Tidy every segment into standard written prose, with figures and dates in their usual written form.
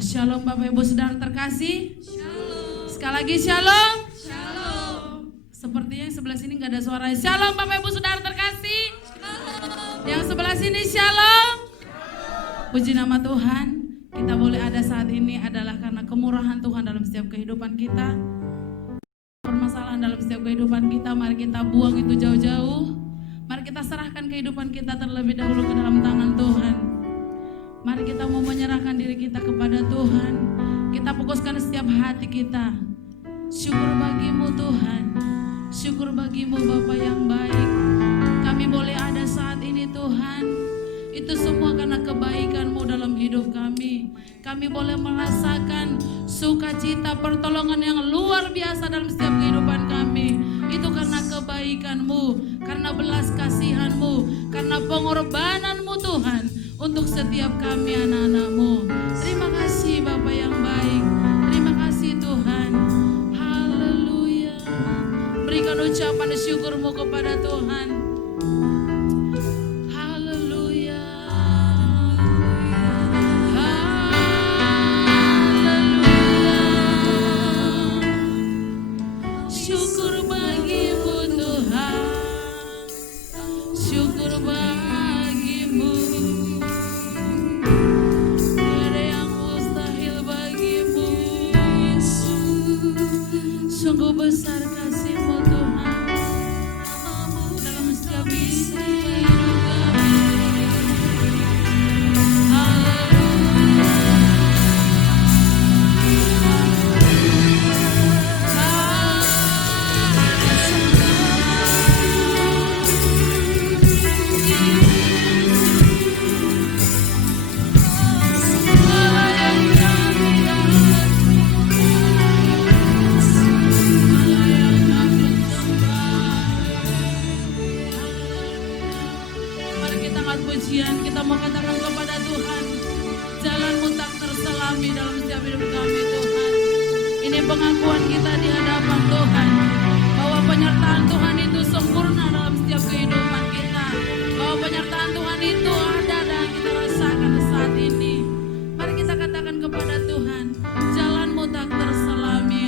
Shalom Bapak Ibu Saudara terkasih. Shalom. Sekali lagi shalom. Shalom. Sepertinya yang sebelah sini nggak ada suara. Shalom Bapak Ibu Saudara terkasih. Shalom. Yang sebelah sini shalom. Puji nama Tuhan. Kita boleh ada saat ini adalah karena kemurahan Tuhan dalam setiap kehidupan kita. Permasalahan dalam setiap kehidupan kita, mari kita buang itu jauh-jauh. Mari kita serahkan kehidupan kita terlebih dahulu ke dalam tangan Tuhan. Mari kita mau menyerahkan diri kita kepada Tuhan. Kita fokuskan setiap hati kita. Syukur bagimu Tuhan. Syukur bagimu Bapa yang baik. Kami boleh ada saat ini Tuhan. Itu semua karena kebaikan-Mu dalam hidup kami. Kami boleh merasakan sukacita pertolongan yang luar biasa dalam setiap kehidupan kami. Itu karena kebaikan-Mu, karena belas kasihan-Mu, karena pengorbanan-Mu Tuhan untuk setiap kami anak-anak-Mu. Terima kasih Bapa yang baik. Terima kasih Tuhan. Haleluya. Berikan ucapan syukur-Mu kepada Tuhan. Sungguh besar kasih-Mu Tuhan dalam setiap hidup kami. Kita mau katakan kepada Tuhan, jalan-Mu tak terselami dalam setiap hidup kami Tuhan. Ini pengakuan kita di hadapan Tuhan, bahwa penyertaan Tuhan itu sempurna dalam setiap kehidupan kita. Bahwa penyertaan Tuhan itu ada dan kita rasakan saat ini. Mari kita katakan kepada Tuhan, jalan-Mu tak terselami.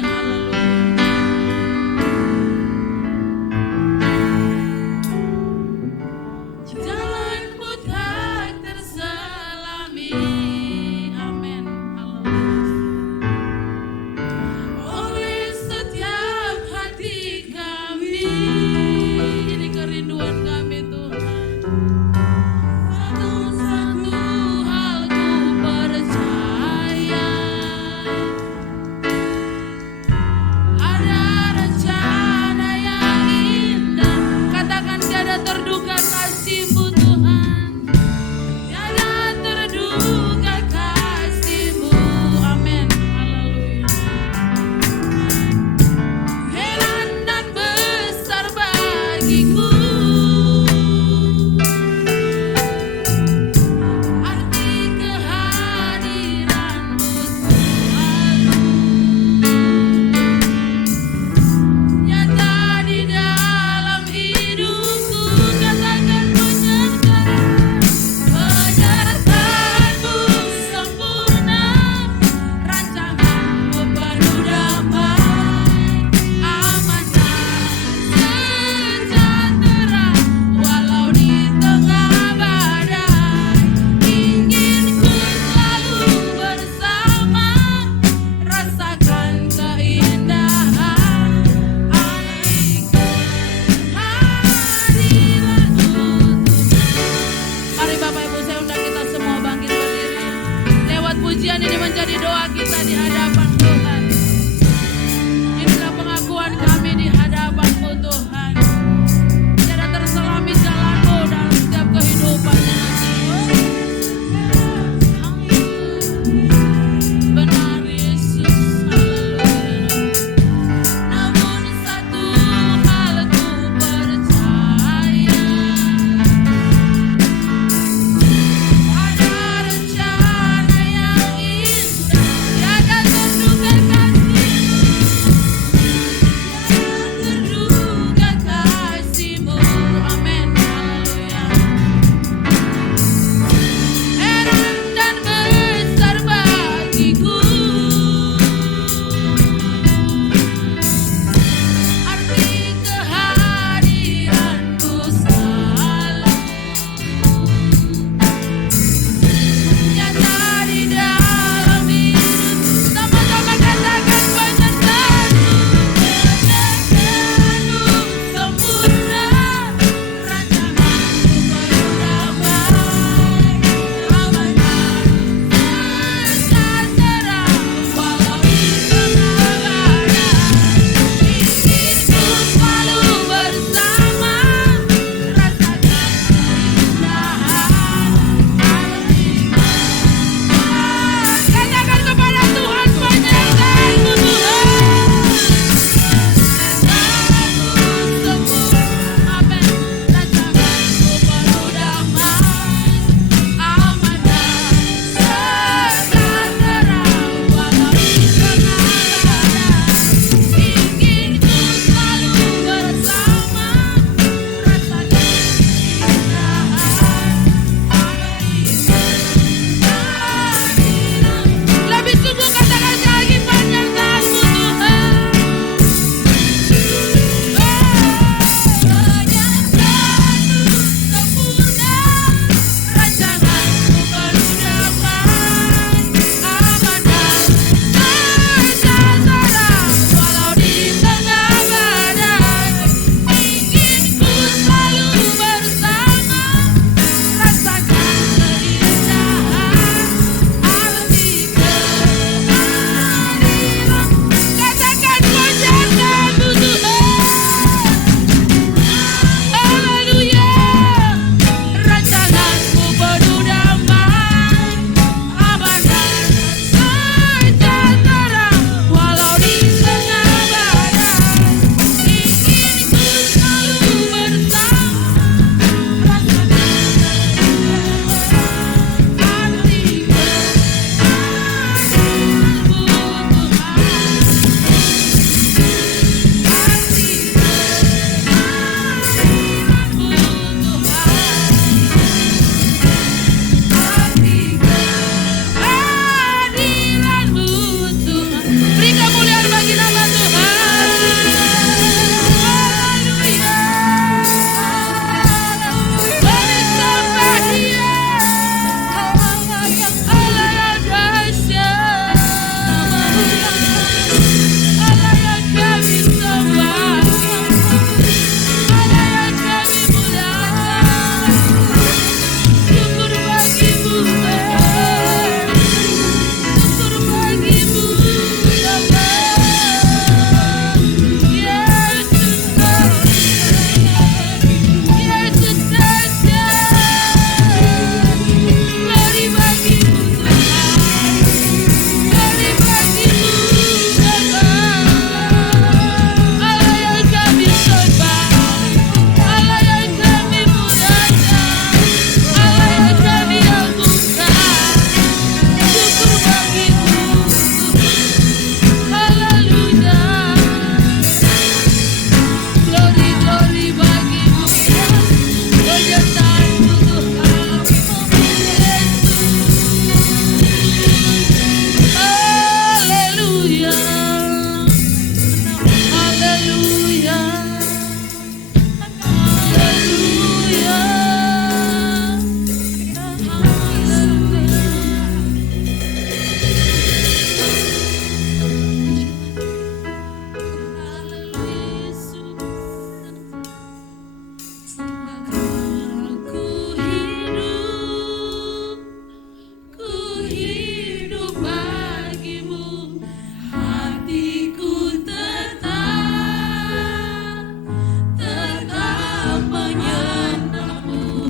menyandangmu,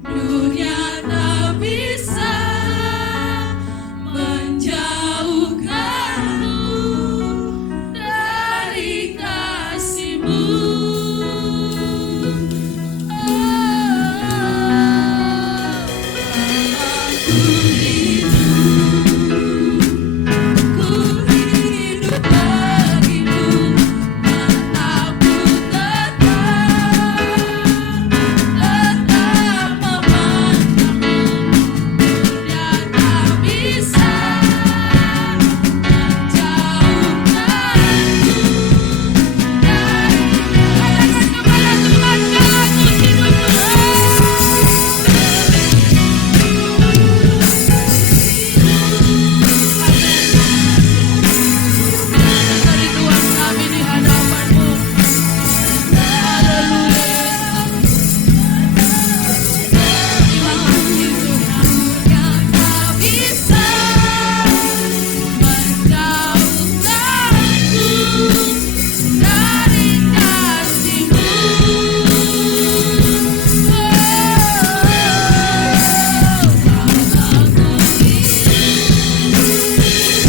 dunia tak bisa menjauhkanmu dari kasih-Mu. Ku hidup bagimu, mataku tetap memandangmu, dunia tak bisa menjauhkanku dari. Katakan kepada Tuhan, jalanku hidupku. Dari Tuhan kami di hadapan-Mu. Haleluya. Terima kasih Tuhan yang tak bisa menjauhkanku dari kasih-Mu. Ku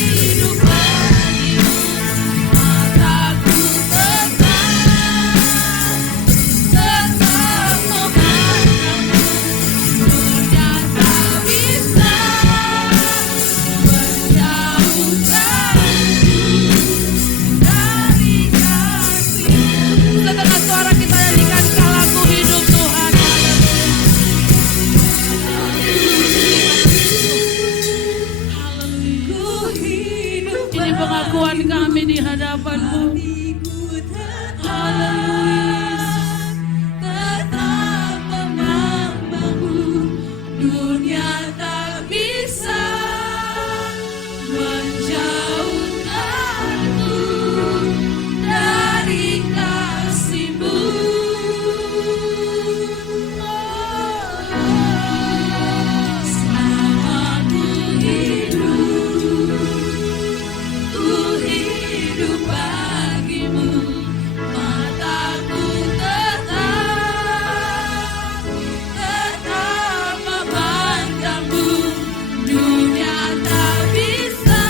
hidup bagimu, mataku tetap memandangmu, dunia tak bisa menjauhkanku dari kasih-Mu. Sedengar suara kita nyanyikan, Kalaku hidup Tuhan. Ini pengakuan kami di hadapan-Mu. Haleluya. Tetap menambahmu, dunia tak bisa menjauhkanku dari kasih-Mu. Selama ku hidup bagimu, mataku tetap memandangmu, dunia tak bisa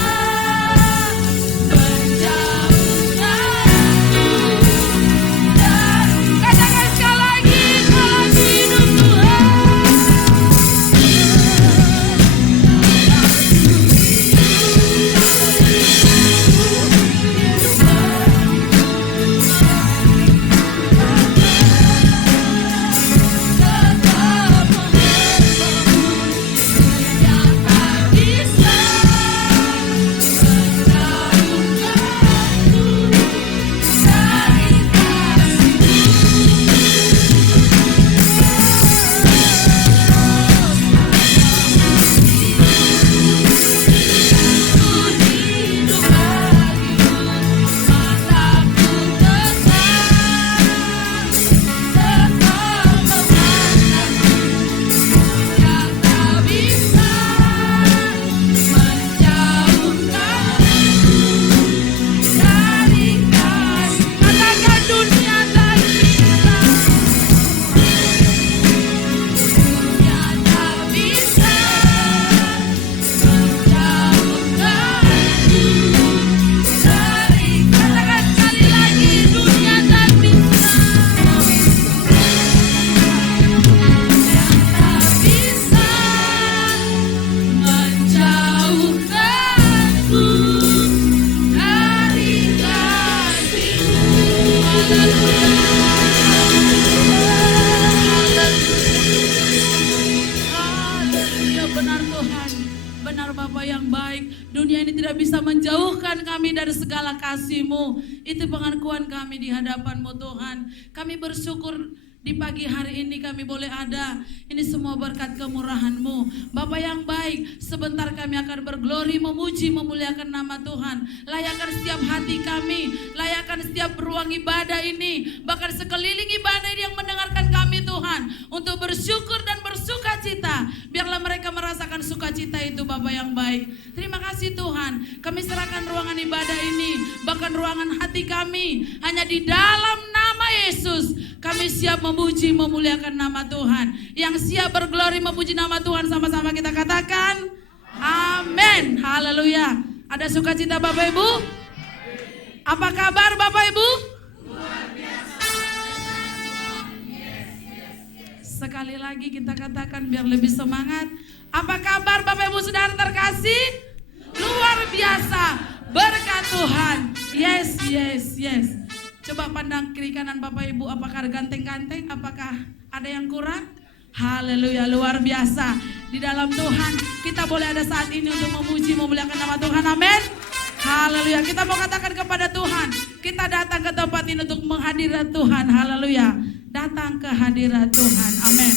menjauhkanku dari. Katakan sekali lagi, Kalaku hidup Tuhan. Haleluya, benar Tuhan, benar Bapa yang baik. Dunia ini tidak bisa menjauhkan kami dari segala kasih-Mu. Itu pengakuan kami di hadapan-Mu Tuhan. Kami bersyukur di pagi hari ini kami boleh ada. Ini semua berkat kemurahan-Mu. Bapa yang baik, sebentar kami akan berglori, memuji, memuliakan nama Tuhan. Layakkan setiap hati kami, layakkan setiap ruang ibadah ini, bahkan sekeliling ibadah ini yang mendengarkan kami Tuhan, untuk bersyukur dan bersuka cita. Biarlah mereka merasakan sukacita itu Bapa yang baik. Terima kasih Tuhan, kami serahkan ruangan ibadah ini, bahkan ruangan hati kami, hanya di dalam nama Yesus Yesus, kami siap memuji, memuliakan nama Tuhan. Yang siap berglori memuji nama Tuhan, sama-sama kita katakan, amin. Haleluya. Ada sukacita Bapak Ibu? Apa kabar Bapak Ibu? Sekali lagi kita katakan biar lebih semangat. Apa kabar Bapak Ibu saudara terkasih? Luar biasa. Berkat Tuhan. Yes, yes, yes. Coba pandang kiri kanan Bapak Ibu, apakah ada ganteng-ganteng? Apakah ada yang kurang? Haleluya, luar biasa. Di dalam Tuhan kita boleh ada saat ini untuk memuji, memuliakan nama Tuhan. Amin. Haleluya. Kita mau katakan kepada Tuhan, kita datang ke tempat ini untuk menghadirat Tuhan. Haleluya. Datang ke hadirat Tuhan. Amin.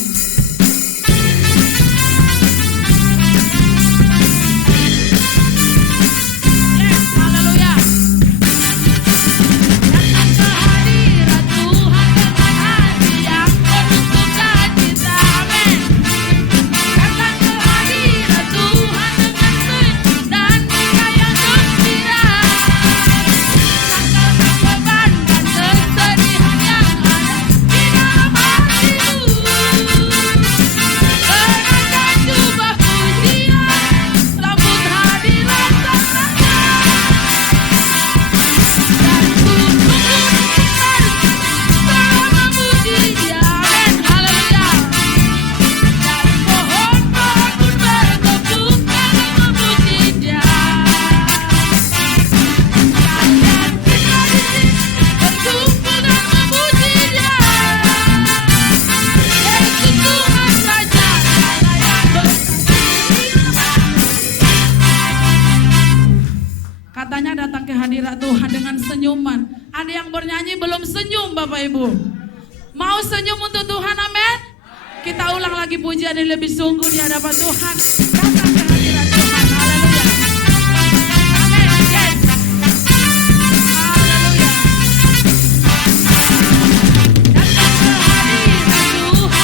Katanya datang ke hadirat Tuhan dengan senyuman. Ada yang bernyanyi belum senyum Bapak Ibu. Mau senyum untuk Tuhan, amin. Kita ulang lagi pujian yang lebih sungguh di hadapan Tuhan. Datang ke hadirat Tuhan, haleluya. Amin, yes. Haleluya. Datang ke hadirat Tuhan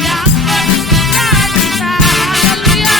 yang penuh sukacita, haleluya.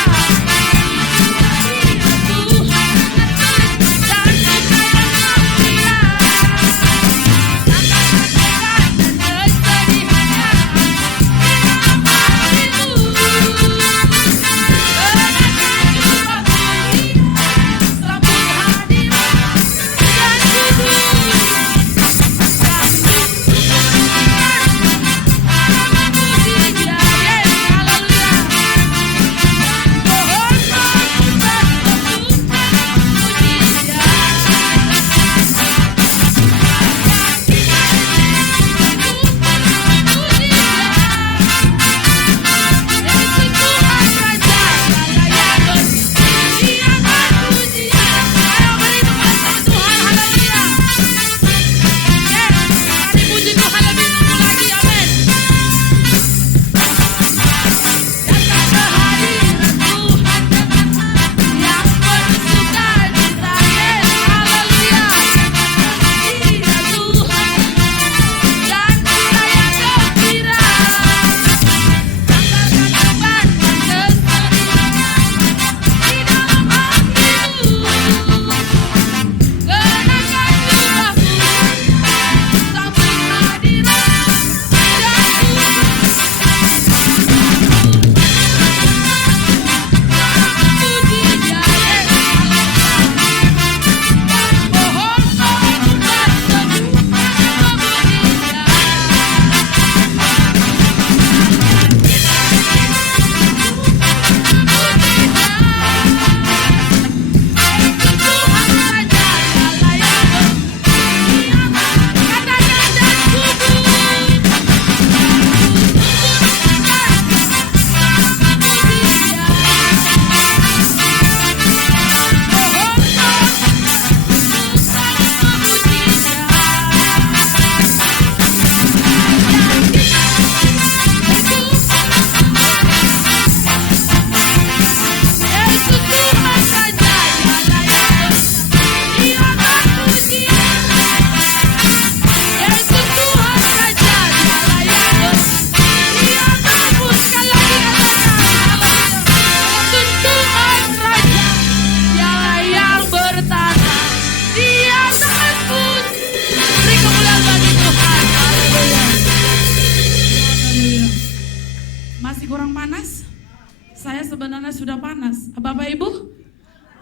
karena sudah panas. Bapak Ibu,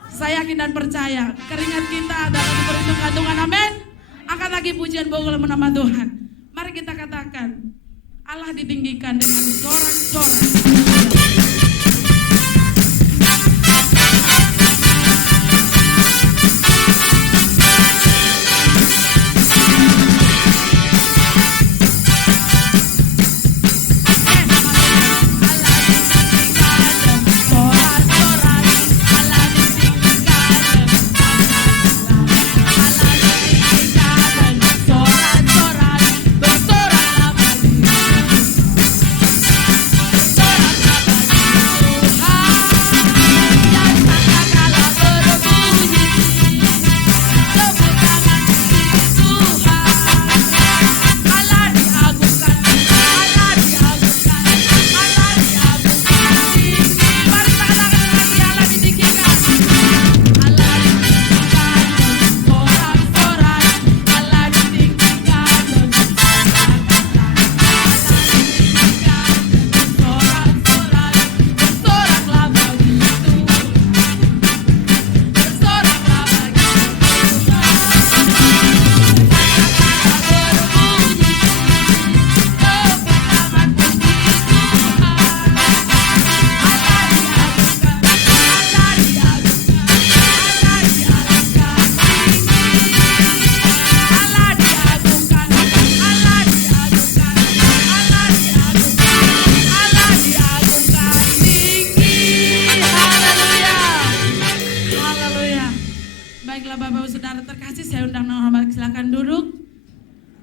saya yakin dan percaya keringat kita adalah diperhitungkan Tuhan. Amin. Akan lagi pujian bangga nama Tuhan. Mari kita katakan, Allah ditinggikan dengan sorak-sorai.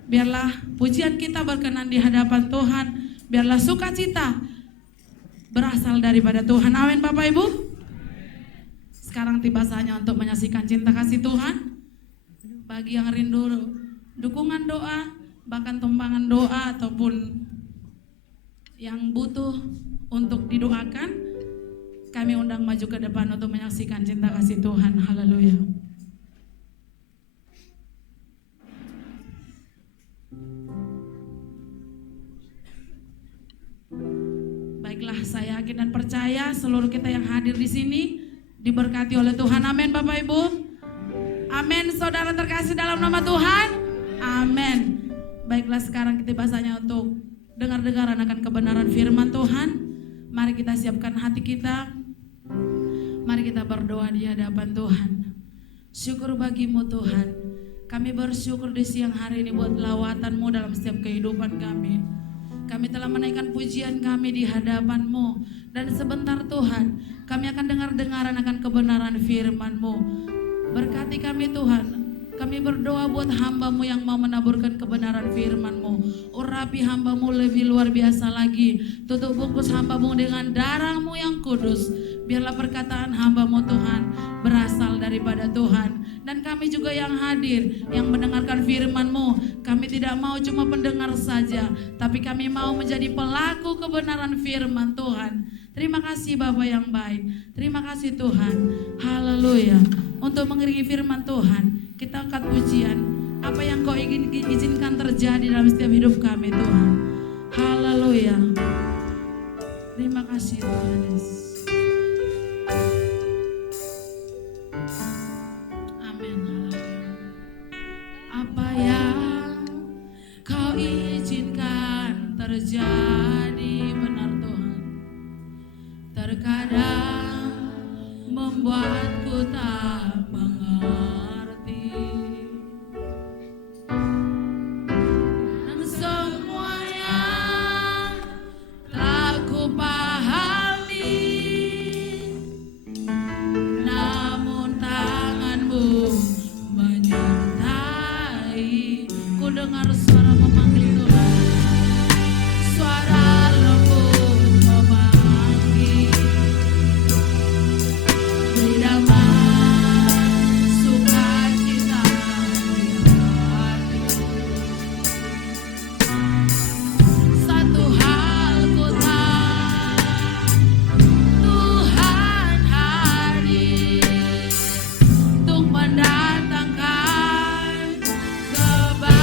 Biarlah pujian kita berkenan di hadapan Tuhan. Biarlah sukacita berasal daripada Tuhan. Amin Bapak Ibu. Sekarang tiba saatnya untuk menyaksikan cinta kasih Tuhan. Bagi yang rindu dukungan doa, bahkan tumpangan doa ataupun yang butuh untuk didoakan, kami undang maju ke depan untuk menyaksikan cinta kasih Tuhan. Haleluya. Baiklah, saya yakin dan percaya seluruh kita yang hadir di sini diberkati oleh Tuhan. Amin Bapak Ibu. Amin saudara terkasih dalam nama Tuhan. Amin. Baiklah, sekarang kita bahasanya untuk dengar-dengaran akan kebenaran firman Tuhan. Mari kita siapkan hati kita. Mari kita berdoa di hadapan Tuhan. Syukur bagimu Tuhan. Kami bersyukur di siang hari ini buat lawatan-Mu dalam setiap kehidupan kami. Kami telah menaikkan pujian kami di hadapan-Mu. Dan sebentar Tuhan, kami akan dengar-dengaran akan kebenaran firman-Mu. Berkati kami Tuhan. Kami berdoa buat hamba-Mu yang mau menaburkan kebenaran firman-Mu. Urapi hamba-Mu lebih luar biasa lagi. Tutup bungkus hamba-Mu dengan darah-Mu yang kudus. Biarlah perkataan hamba-Mu Tuhan berasal daripada Tuhan. Dan kami juga yang hadir, yang mendengarkan firman-Mu, kami tidak mau cuma pendengar saja, tapi kami mau menjadi pelaku kebenaran firman Tuhan. Terima kasih Bapa yang baik. Terima kasih Tuhan. Haleluya. Untuk mengiringi firman Tuhan, kita angkat pujian. Apa yang Kau izinkan terjadi dalam setiap hidup kami Tuhan. Haleluya. Terima kasih Tuhan Yesus. Apa yang Kau izinkan terjadi benar Tuhan, terkadang membuatku tak mengerti. Dan semua yang telah ku pahami, namun tangan-Mu menyertai. Ku dengar suara memanggil Tuhan, suara lembut memanggil. Beri damai sukacita di hati. Satu hal ku tahu, Tuhan hadir untuk mendatangkan kebaikan.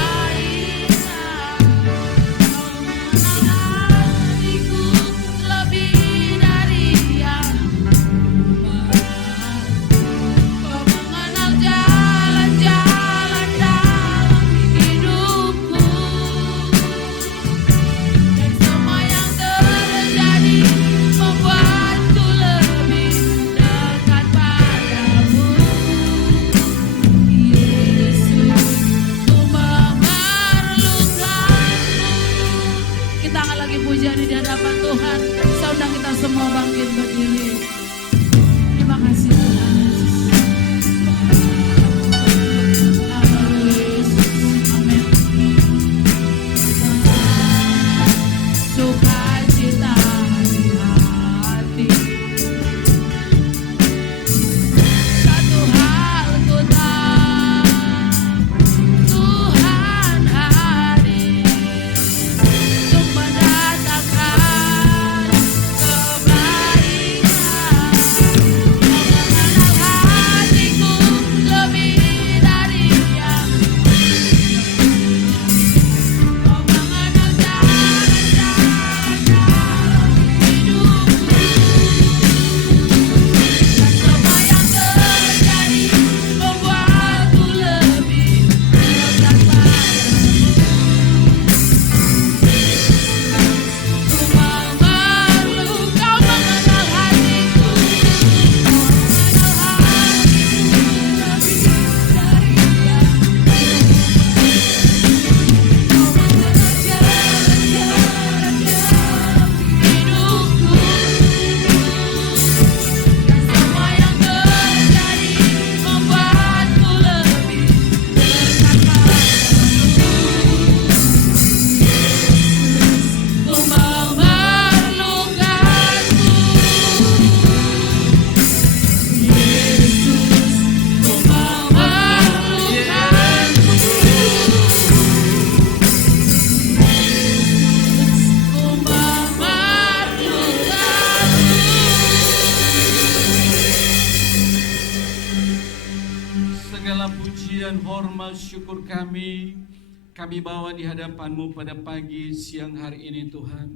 amal syukur kami bawa di hadapan-Mu pada pagi siang hari ini Tuhan.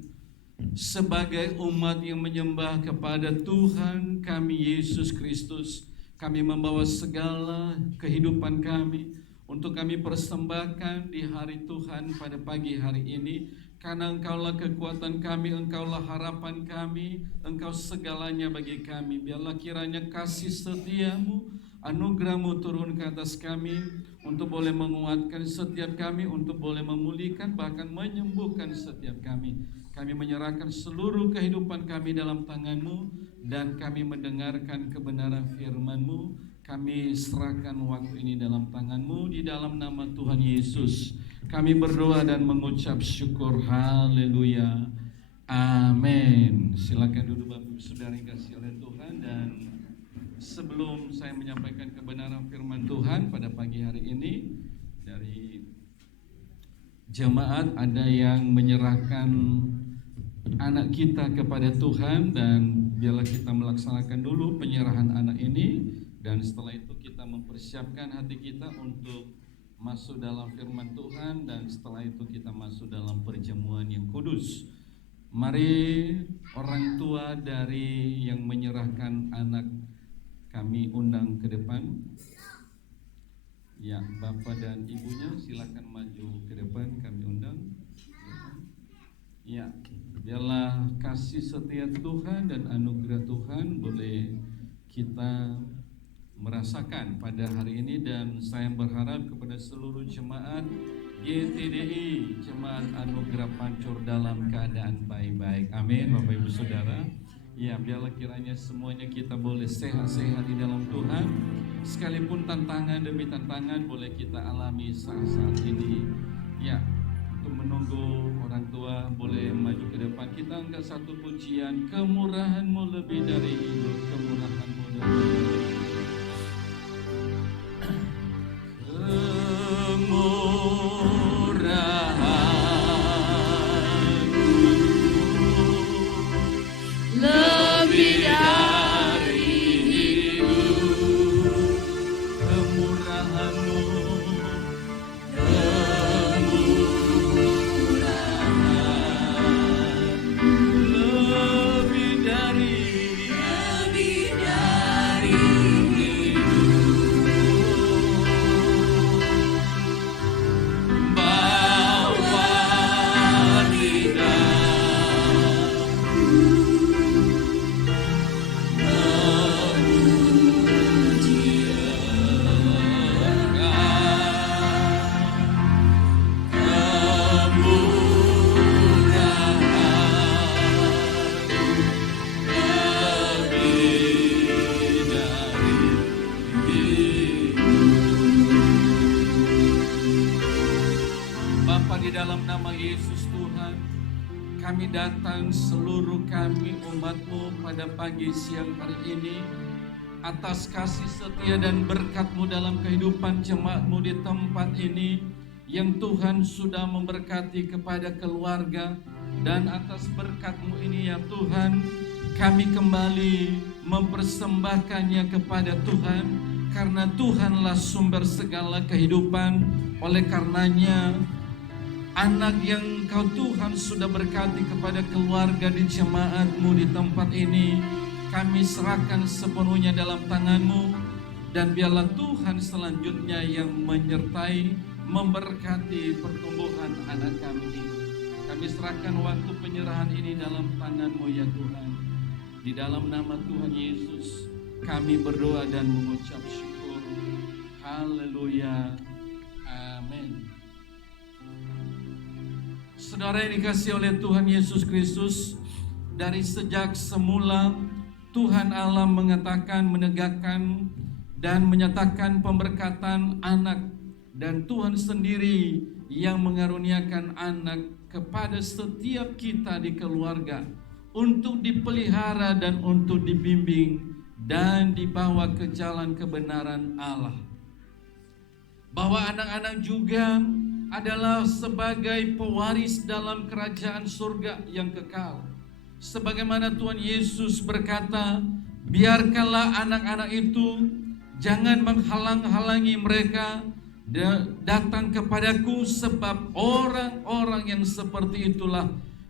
Sebagai umat yang menyembah kepada Tuhan kami Yesus Kristus, kami membawa segala kehidupan kami untuk kami persembahkan di hari Tuhan pada pagi hari ini. Karena Engkaulah kekuatan kami, Engkaulah harapan kami, Engkau segalanya bagi kami. Biarlah kiranya kasih setia-Mu, anugerah-Mu turun ke atas kami untuk boleh menguatkan setiap kami, untuk boleh memulihkan bahkan menyembuhkan setiap kami. Kami menyerahkan seluruh kehidupan kami dalam tangan-Mu dan kami mendengarkan kebenaran firman-Mu. Kami serahkan waktu ini dalam tangan-Mu di dalam nama Tuhan Yesus. Kami berdoa dan mengucap syukur. Haleluya. Amin. Silakan duduk Bapak Ibu Saudara yang dikasihi oleh Tuhan. Dan sebelum saya menyampaikan kebenaran firman Tuhan pada pagi hari ini, dari jemaat ada yang menyerahkan anak kita kepada Tuhan, dan biarlah kita melaksanakan dulu penyerahan anak ini, dan setelah itu kita mempersiapkan hati kita untuk masuk dalam firman Tuhan, dan setelah itu kita masuk dalam perjamuan yang kudus. Mari orang tua dari yang menyerahkan anak kami undang ke depan. Ya, Bapak dan Ibunya silakan maju ke depan, kami undang. Ya, biarlah kasih setia Tuhan dan anugerah Tuhan boleh kita merasakan pada hari ini. Dan saya berharap kepada seluruh jemaat GTDI, Jemaat Anugerah Pancur dalam keadaan baik-baik. Amin Bapak Ibu Saudara. Ya, biarlah kiranya semuanya kita boleh sehat-sehat di dalam Tuhan. Sekalipun tantangan demi tantangan boleh kita alami saat-saat ini. Ya, untuk menunggu orang tua boleh maju ke depan. Kita angkat satu pujian, kemurahan-Mu lebih dari hidup, kemurahan-Mu lebih dari kami datang seluruh kami umat-Mu pada pagi siang hari ini atas kasih setia dan berkat-Mu dalam kehidupan jemaat-Mu di tempat ini, yang Tuhan sudah memberkati kepada keluarga. Dan atas berkat-Mu ini ya Tuhan, kami kembali mempersembahkannya kepada Tuhan, karena Tuhanlah sumber segala kehidupan. Oleh karenanya anak yang Kau Tuhan sudah berkati kepada keluarga di jemaat-Mu di tempat ini, kami serahkan sepenuhnya dalam tangan-Mu. Dan biarlah Tuhan selanjutnya yang menyertai, memberkati pertumbuhan anak kami ini. Kami serahkan waktu penyerahan ini dalam tangan-Mu ya Tuhan. Di dalam nama Tuhan Yesus kami berdoa dan mengucap syukur. Haleluya. Amin. Saudara yang dikasihi oleh Tuhan Yesus Kristus, dari sejak semula Tuhan Allah mengatakan, menegakkan dan menyatakan pemberkatan anak, dan Tuhan sendiri yang mengaruniakan anak kepada setiap kita di keluarga untuk dipelihara dan untuk dibimbing dan dibawa ke jalan kebenaran Allah. Bahwa anak-anak juga adalah sebagai pewaris dalam kerajaan surga yang kekal. Sebagaimana Tuhan Yesus berkata, biarkanlah anak-anak itu jangan menghalang-halangi mereka datang kepadaku, sebab orang-orang yang seperti itulah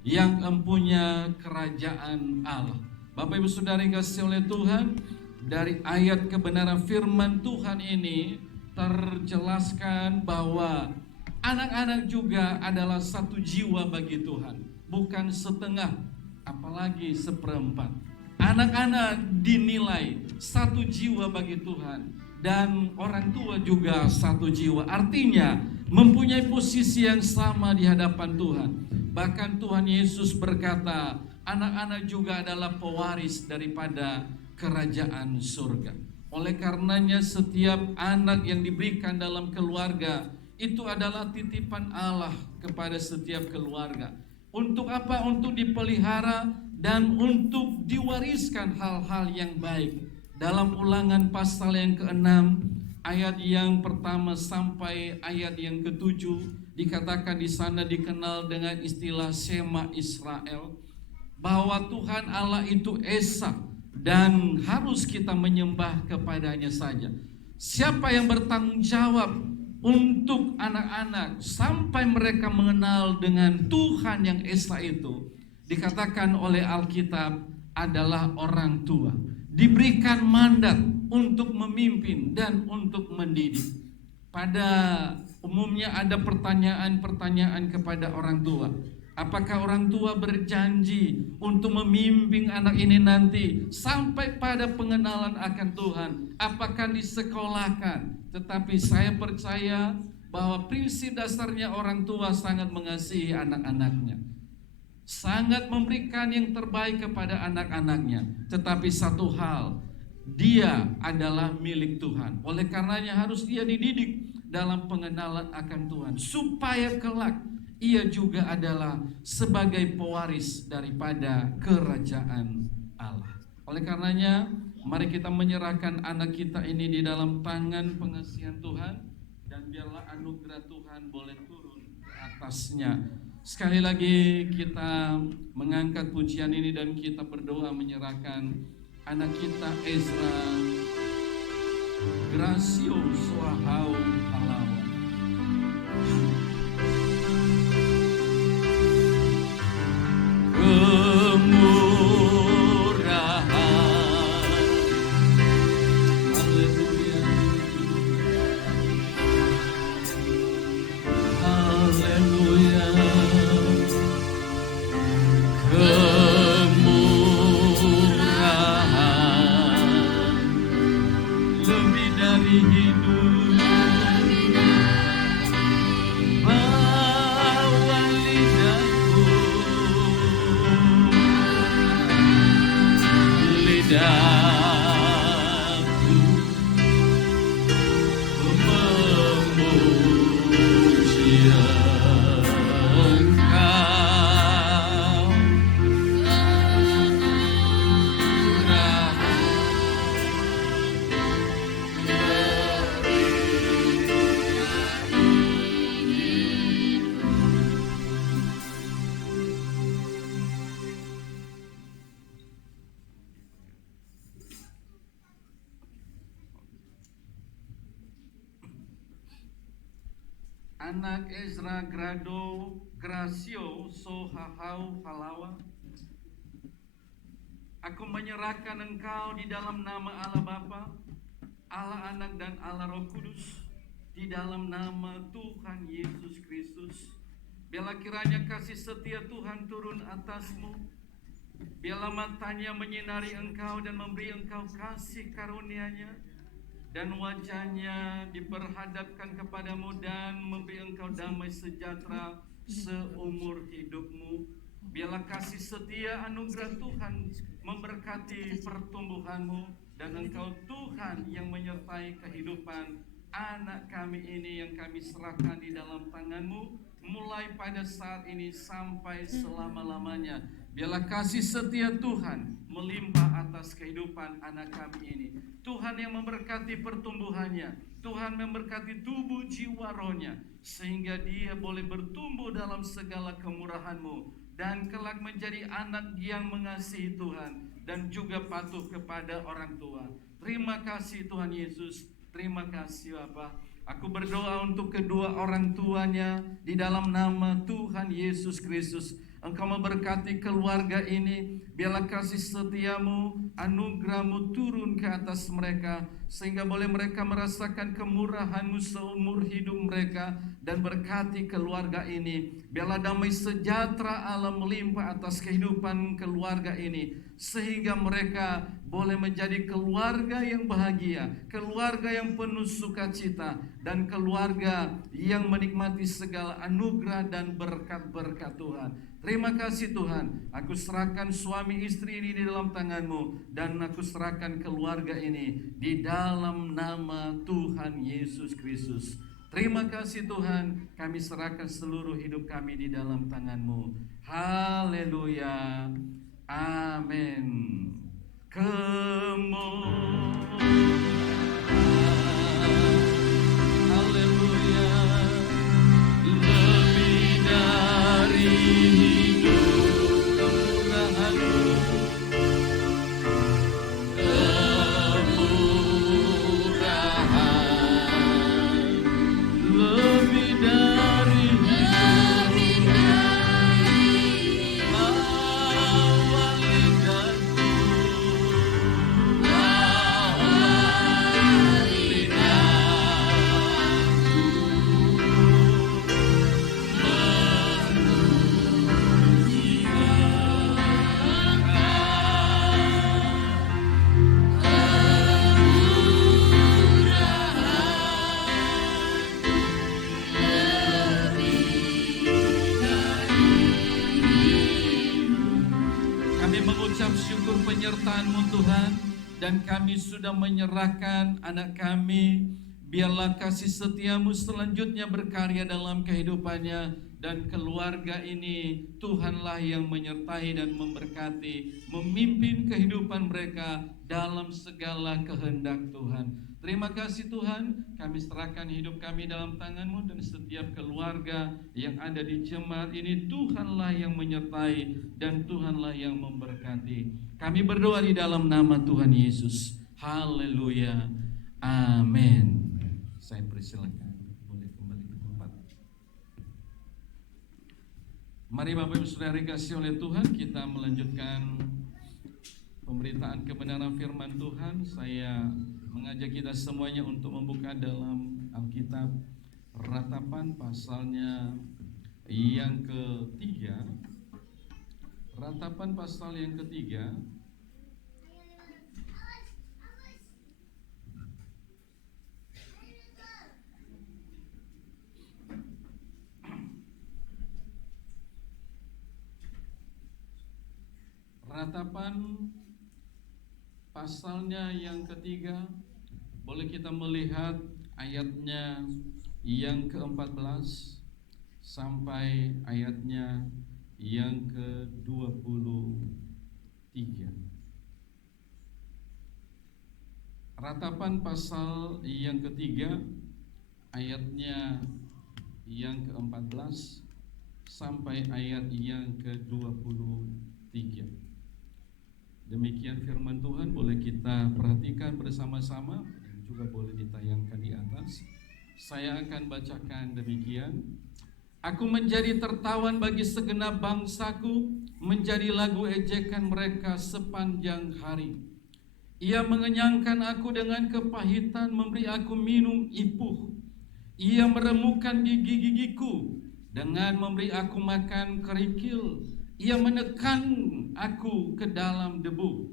yang mempunyai kerajaan Allah. Bapak Ibu Saudara yang kasih oleh Tuhan, dari ayat kebenaran firman Tuhan ini terjelaskan bahwa anak-anak juga adalah satu jiwa bagi Tuhan, bukan setengah, apalagi seperempat. Anak-anak dinilai satu jiwa bagi Tuhan, dan orang tua juga satu jiwa. Artinya mempunyai posisi yang sama di hadapan Tuhan. Bahkan Tuhan Yesus berkata, anak-anak juga adalah pewaris daripada kerajaan surga. Oleh karenanya setiap anak yang diberikan dalam keluarga itu adalah titipan Allah kepada setiap keluarga. Untuk apa? Untuk dipelihara dan untuk diwariskan hal-hal yang baik. Dalam Ulangan pasal yang ke-6 ayat yang pertama sampai ayat yang ke-7 dikatakan di sana dikenal dengan istilah Shema Israel, bahwa Tuhan Allah itu esa dan harus kita menyembah kepadanya saja. Siapa yang bertanggung jawab untuk anak-anak sampai mereka mengenal dengan Tuhan yang esa itu, dikatakan oleh Alkitab adalah orang tua. Diberikan mandat untuk memimpin dan untuk mendidik. Pada umumnya ada pertanyaan-pertanyaan kepada orang tua. Apakah orang tua berjanji untuk memimpin anak ini nanti sampai pada pengenalan akan Tuhan? Apakah disekolahkan? Tetapi saya percaya bahwa prinsip dasarnya orang tua sangat mengasihi anak-anaknya, sangat memberikan yang terbaik kepada anak-anaknya. Tetapi satu hal, dia adalah milik Tuhan. Oleh karenanya harus dia dididik dalam pengenalan akan Tuhan, supaya kelak ia juga adalah sebagai pewaris daripada kerajaan Allah. Oleh karenanya mari kita menyerahkan anak kita ini di dalam tangan pengasihan Tuhan, dan biarlah anugerah Tuhan boleh turun ke atasnya. Sekali lagi kita mengangkat pujian ini dan kita berdoa menyerahkan anak kita Ezra Gracio Sohau Halawa. Anak Ezra Gracio Sohau Halawa, aku menyerahkan engkau di dalam nama Allah Bapa, Allah Anak dan Allah Roh Kudus, di dalam nama Tuhan Yesus Kristus. Biarlah kiranya kasih setia Tuhan turun atasmu. Biarlah matanya menyinari engkau dan memberi engkau kasih karunia-Nya, dan wajahnya diperhadapkan kepadamu dan memberi engkau damai sejahtera seumur hidupmu. Biarlah kasih setia anugerah Tuhan memberkati pertumbuhanmu, dan engkau Tuhan yang menyertai kehidupan anak kami ini yang kami serahkan di dalam tangan-Mu, mulai pada saat ini sampai selama-lamanya. Biarlah kasih setia Tuhan melimpah atas kehidupan anak kami ini. Tuhan yang memberkati pertumbuhannya, Tuhan memberkati tubuh jiwa rohnya, sehingga dia boleh bertumbuh dalam segala kemurahan-Mu, dan kelak menjadi anak yang mengasihi Tuhan dan juga patuh kepada orang tua. Terima kasih Tuhan Yesus, terima kasih Bapa. Aku berdoa untuk kedua orang tuanya di dalam nama Tuhan Yesus Kristus. Engkau memberkati keluarga ini, biarlah kasih setiamu, anugerahmu turun ke atas mereka, sehingga boleh mereka merasakan kemurahanmu seumur hidup mereka, dan berkati keluarga ini. Biarlah damai sejahtera Allah melimpah atas kehidupan keluarga ini, sehingga mereka boleh menjadi keluarga yang bahagia, keluarga yang penuh sukacita, dan keluarga yang menikmati segala anugerah dan berkat-berkat Tuhan. Terima kasih Tuhan, aku serahkan suami istri ini di dalam tangan-Mu, dan aku serahkan keluarga ini di dalam nama Tuhan Yesus Kristus. Terima kasih Tuhan, kami serahkan seluruh hidup kami di dalam tangan-Mu. Haleluya, amin. Haleluya, lebih dari penyertaan-Mu Tuhan, dan kami sudah menyerahkan anak kami. Biarlah kasih setia-Mu selanjutnya berkarya dalam kehidupannya, dan keluarga ini Tuhanlah yang menyertai dan memberkati, memimpin kehidupan mereka dalam segala kehendak Tuhan. Terima kasih Tuhan, kami serahkan hidup kami dalam tangan-Mu, dan setiap keluarga yang ada di jemaat ini Tuhanlah yang menyertai dan Tuhanlah yang memberkati. Kami berdoa di dalam nama Tuhan Yesus. Haleluya, amin. Saya persilakan, boleh kembali ke tempat. Mari Bapak Ibu Saudara dikasihi oleh Tuhan, kita melanjutkan pemberitaan kebenaran firman Tuhan. Saya mengajak kita semuanya untuk membuka dalam Alkitab Ratapan pasalnya yang ketiga. Ratapan pasal yang ketiga. Ratapan pasalnya yang ketiga, boleh kita melihat ayatnya yang ke-14 sampai ayatnya yang ke-23. Ratapan pasal yang ketiga, ayatnya yang ke-14 sampai ayat yang ke-23. Demikian firman Tuhan, boleh kita perhatikan bersama-sama, dan juga boleh ditayangkan di atas. Saya akan bacakan demikian. Aku menjadi tertawan bagi segenap bangsaku, menjadi lagu ejekan mereka sepanjang hari. Ia mengenyangkan aku dengan kepahitan, memberi aku minum ipuh. Ia meremukkan gigi-gigiku dengan memberi aku makan kerikil. Ia menekan aku ke dalam debu.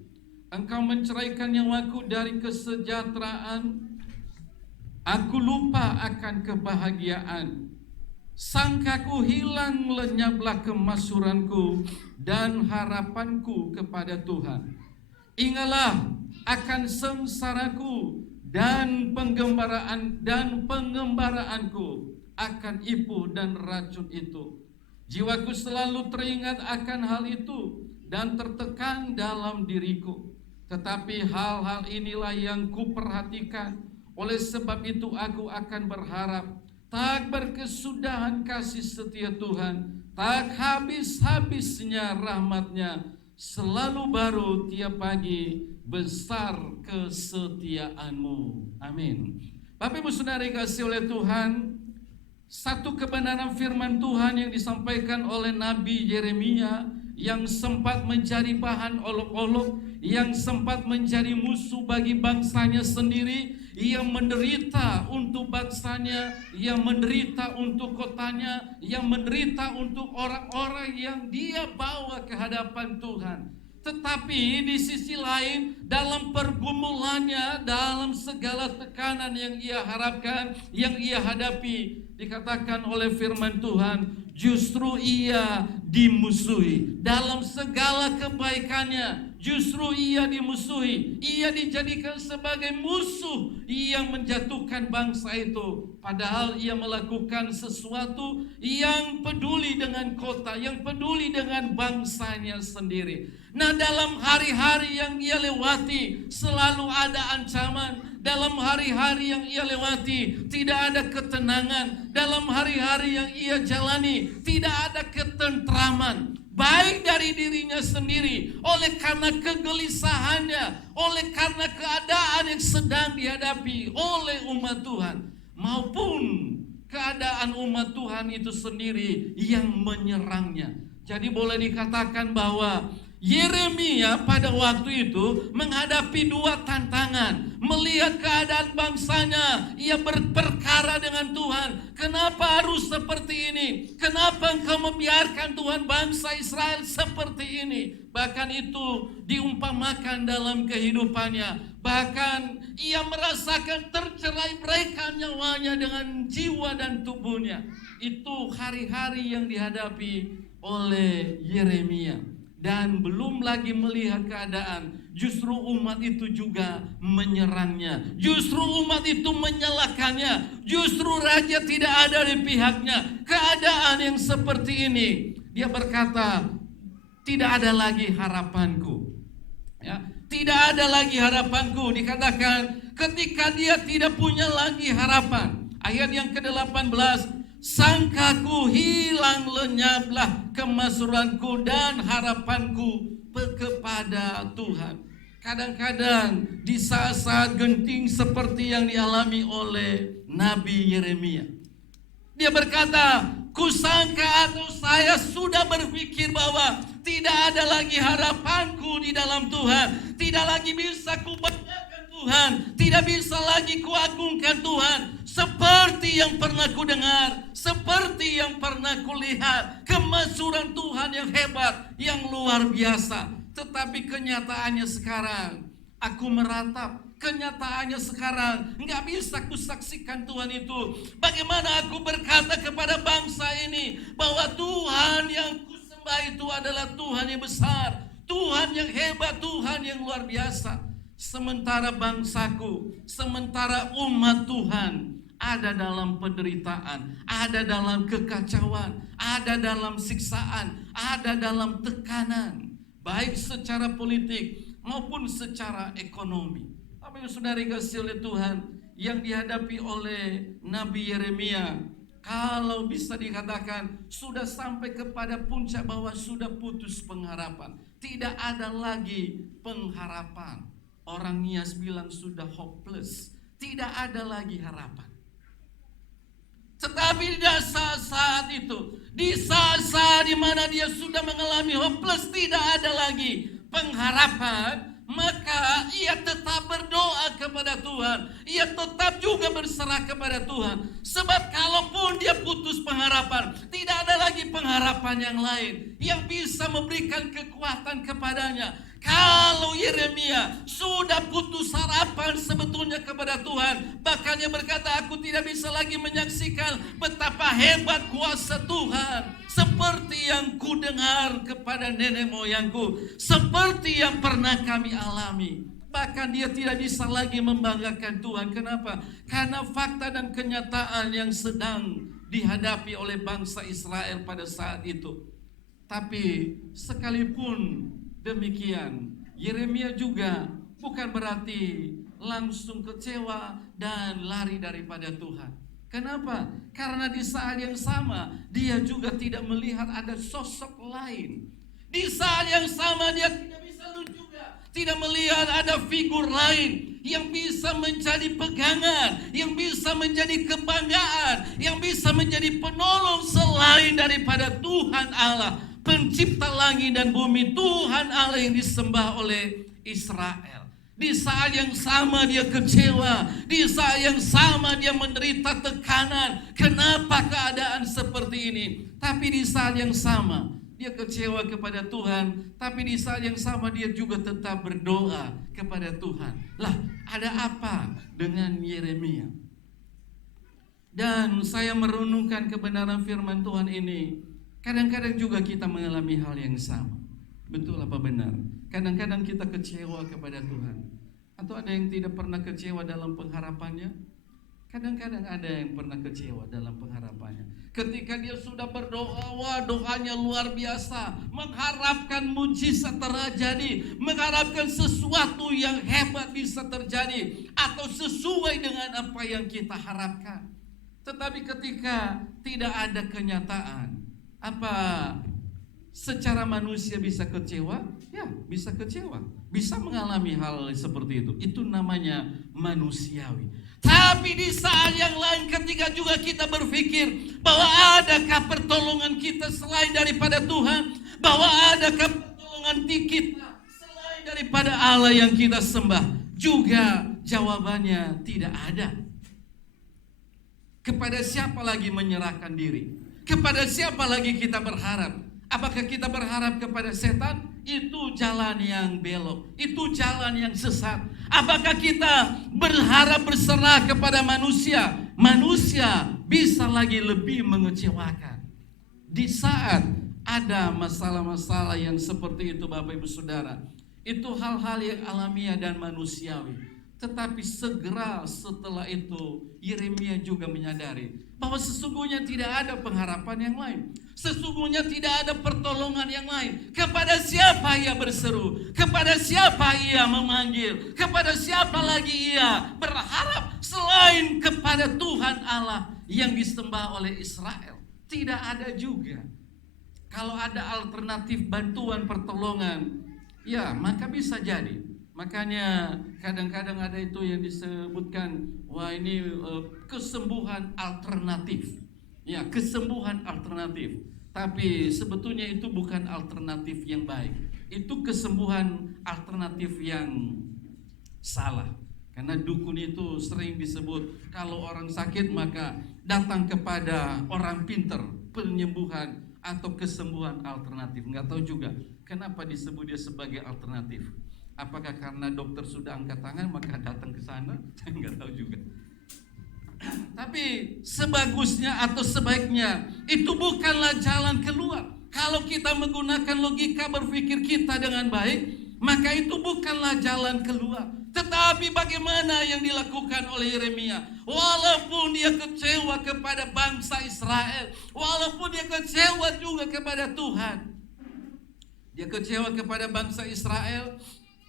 Engkau menceraikan nyawaku dari kesejahteraan. Aku lupa akan kebahagiaan. Sangkaku hilang, lenyaplah kemaksuranku dan harapanku kepada Tuhan. Ingatlah akan sengsaraku dan pengembaraanku akan ipuh dan racun itu. Jiwaku selalu teringat akan hal itu dan tertekan dalam diriku. Tetapi hal-hal inilah yang kuperhatikan. Oleh sebab itu aku akan berharap. Tak berkesudahan kasih setia Tuhan, tak habis-habisnya rahmat-Nya, selalu baru tiap pagi, besar kesetiaan-Mu. Amin. Bapak Ibu Saudara dikasihi oleh Tuhan, satu kebenaran firman Tuhan yang disampaikan oleh Nabi Yeremia yang sempat menjadi bahan olok-olok, yang sempat menjadi musuh bagi bangsanya sendiri, yang menderita untuk bangsanya, yang menderita untuk kotanya, yang menderita untuk orang-orang yang dia bawa ke hadapan Tuhan. Tetapi di sisi lain, dalam pergumulannya, dalam segala tekanan yang ia harapkan, yang ia hadapi, dikatakan oleh firman Tuhan, justru ia dimusuhi. Dalam segala kebaikannya, justru ia dimusuhi. Ia dijadikan sebagai musuh yang menjatuhkan bangsa itu. Padahal ia melakukan sesuatu yang peduli dengan kota, yang peduli dengan bangsanya sendiri. Nah, dalam hari-hari yang ia lewati selalu ada ancaman. Dalam hari-hari yang ia lewati tidak ada ketenangan. Dalam hari-hari yang ia jalani tidak ada ketentraman, baik dari dirinya sendiri, oleh karena kegelisahannya, oleh karena keadaan yang sedang dihadapi oleh umat Tuhan, maupun keadaan umat Tuhan itu sendiri yang menyerangnya. Jadi boleh dikatakan bahwa Yeremia pada waktu itu menghadapi dua tantangan. Melihat keadaan bangsanya, ia berperkara dengan Tuhan. Kenapa harus seperti ini? Kenapa engkau membiarkan Tuhan bangsa Israel seperti ini? Bahkan itu diumpamakan dalam kehidupannya. Bahkan ia merasakan tercerai-beraikan nyawanya dengan jiwa dan tubuhnya. Itu hari-hari yang dihadapi oleh Yeremia. Dan belum lagi melihat keadaan, justru umat itu juga menyerangnya. Justru umat itu menyalahkannya. Justru raja tidak ada di pihaknya. Keadaan yang seperti ini, dia berkata, tidak ada lagi harapanku. Ya, tidak ada lagi harapanku. Dikatakan ketika dia tidak punya lagi harapan. Ayat yang ke-18, sangkaku hilang lenyaplah kemasuranku dan harapanku kepada Tuhan. Kadang-kadang di saat-saat genting seperti yang dialami oleh Nabi Yeremia, dia berkata, kusangka atau saya sudah berpikir bahwa tidak ada lagi harapanku di dalam Tuhan. Tidak lagi bisa kubanggakan Tuhan. Tidak bisa lagi kuagungkan Tuhan. Seperti yang pernah ku dengar, seperti yang pernah ku lihat, kemasuran Tuhan yang hebat, yang luar biasa. Tetapi kenyataannya sekarang, aku meratap, kenyataannya sekarang, nggak bisa kusaksikan Tuhan itu. Bagaimana aku berkata kepada bangsa ini, bahwa Tuhan yang kusembah itu adalah Tuhan yang besar, Tuhan yang hebat, Tuhan yang luar biasa. Sementara bangsaku, sementara umat Tuhan, ada dalam penderitaan, ada dalam kekacauan, ada dalam siksaan, ada dalam tekanan, baik secara politik maupun secara ekonomi. Apa yang saudara kasih oleh Tuhan yang dihadapi oleh Nabi Yeremia, kalau bisa dikatakan sudah sampai kepada puncak bahwa sudah putus pengharapan, tidak ada lagi pengharapan. Orang Nias bilang sudah hopeless, tidak ada lagi harapan. Tetapi di saat-saat itu, di saat-saat di mana dia sudah mengalami hopeless, tidak ada lagi pengharapan, maka ia tetap berdoa kepada Tuhan. Ia tetap juga berserah kepada Tuhan. Sebab kalaupun dia putus pengharapan, tidak ada lagi pengharapan yang lain yang bisa memberikan kekuatan kepadanya. Kalau Yeremia sudah putus harapan sebetulnya kepada Tuhan, bahkan dia berkata, aku tidak bisa lagi menyaksikan betapa hebat kuasa Tuhan, seperti yang ku dengar kepada nenek moyangku, seperti yang pernah kami alami. Bahkan dia tidak bisa lagi membanggakan Tuhan. Kenapa? Karena fakta dan kenyataan yang sedang dihadapi oleh bangsa Israel pada saat itu. Tapi sekalipun demikian, Yeremia juga bukan berarti langsung kecewa dan lari daripada Tuhan. Kenapa? Karena di saat yang sama dia juga tidak melihat ada sosok lain. Di saat yang sama dia tidak bisa juga tidak melihat ada figur lain yang bisa menjadi pegangan, yang bisa menjadi kebanggaan, yang bisa menjadi penolong selain daripada Tuhan Allah, pencipta langit dan bumi, Tuhan Allah yang disembah oleh Israel. Di saat yang sama dia kecewa, di saat yang sama dia menderita tekanan. Kenapa keadaan seperti ini? Tapi di saat yang sama dia kecewa kepada Tuhan, tapi di saat yang sama dia juga tetap berdoa kepada Tuhan. Lah, ada apa dengan Yeremia? Dan saya merenungkan kebenaran firman Tuhan ini. Kadang-kadang juga kita mengalami hal yang sama. Betul apa benar? Kadang-kadang kita kecewa kepada Tuhan. Atau ada yang tidak pernah kecewa dalam pengharapannya? Kadang-kadang ada yang pernah kecewa dalam pengharapannya. Ketika dia sudah berdoa, wah doanya luar biasa, mengharapkan mujizat terjadi, mengharapkan sesuatu yang hebat bisa terjadi, atau sesuai dengan apa yang kita harapkan. Tetapi ketika tidak ada kenyataan, apa secara manusia bisa kecewa? Ya, bisa kecewa, bisa mengalami hal seperti itu. Itu namanya manusiawi. Tapi di saat yang lain ketika juga kita berpikir bahwa adakah pertolongan kita selain daripada Tuhan, bahwa adakah pertolongan kita selain daripada Allah yang kita sembah, juga jawabannya tidak ada. Kepada siapa lagi menyerahkan diri? Kepada siapa lagi kita berharap? Apakah kita berharap kepada setan? Itu jalan yang belok, itu jalan yang sesat. Apakah kita berharap berserah kepada manusia? Manusia bisa lagi lebih mengecewakan. Di saat ada masalah-masalah yang seperti itu Bapak Ibu Saudara, itu hal-hal yang alamiah dan manusiawi. Tetapi segera setelah itu Yeremia juga menyadari bahwa sesungguhnya tidak ada pengharapan yang lain. Sesungguhnya tidak ada pertolongan yang lain. Kepada siapa ia berseru? Kepada siapa ia memanggil? Kepada siapa lagi ia berharap selain kepada Tuhan Allah yang disembah oleh Israel? Tidak ada juga. Kalau ada alternatif bantuan pertolongan, ya maka bisa jadi. Makanya kadang-kadang ada itu yang disebutkan, wah ini kesembuhan alternatif. Ya, kesembuhan alternatif. Tapi sebetulnya itu bukan alternatif yang baik. Itu kesembuhan alternatif yang salah. Karena dukun itu sering disebut kalau orang sakit maka datang kepada orang pinter, penyembuhan atau kesembuhan alternatif. Nggak tahu juga kenapa disebut dia sebagai alternatif. Apakah karena dokter sudah angkat tangan maka datang ke sana? Saya nggak tahu juga. Tapi sebagusnya atau sebaiknya itu bukanlah jalan keluar. Kalau kita menggunakan logika berpikir kita dengan baik, maka itu bukanlah jalan keluar. Tetapi bagaimana yang dilakukan oleh Yeremia? Walaupun dia kecewa kepada bangsa Israel, walaupun dia kecewa juga kepada Tuhan, dia kecewa kepada bangsa Israel.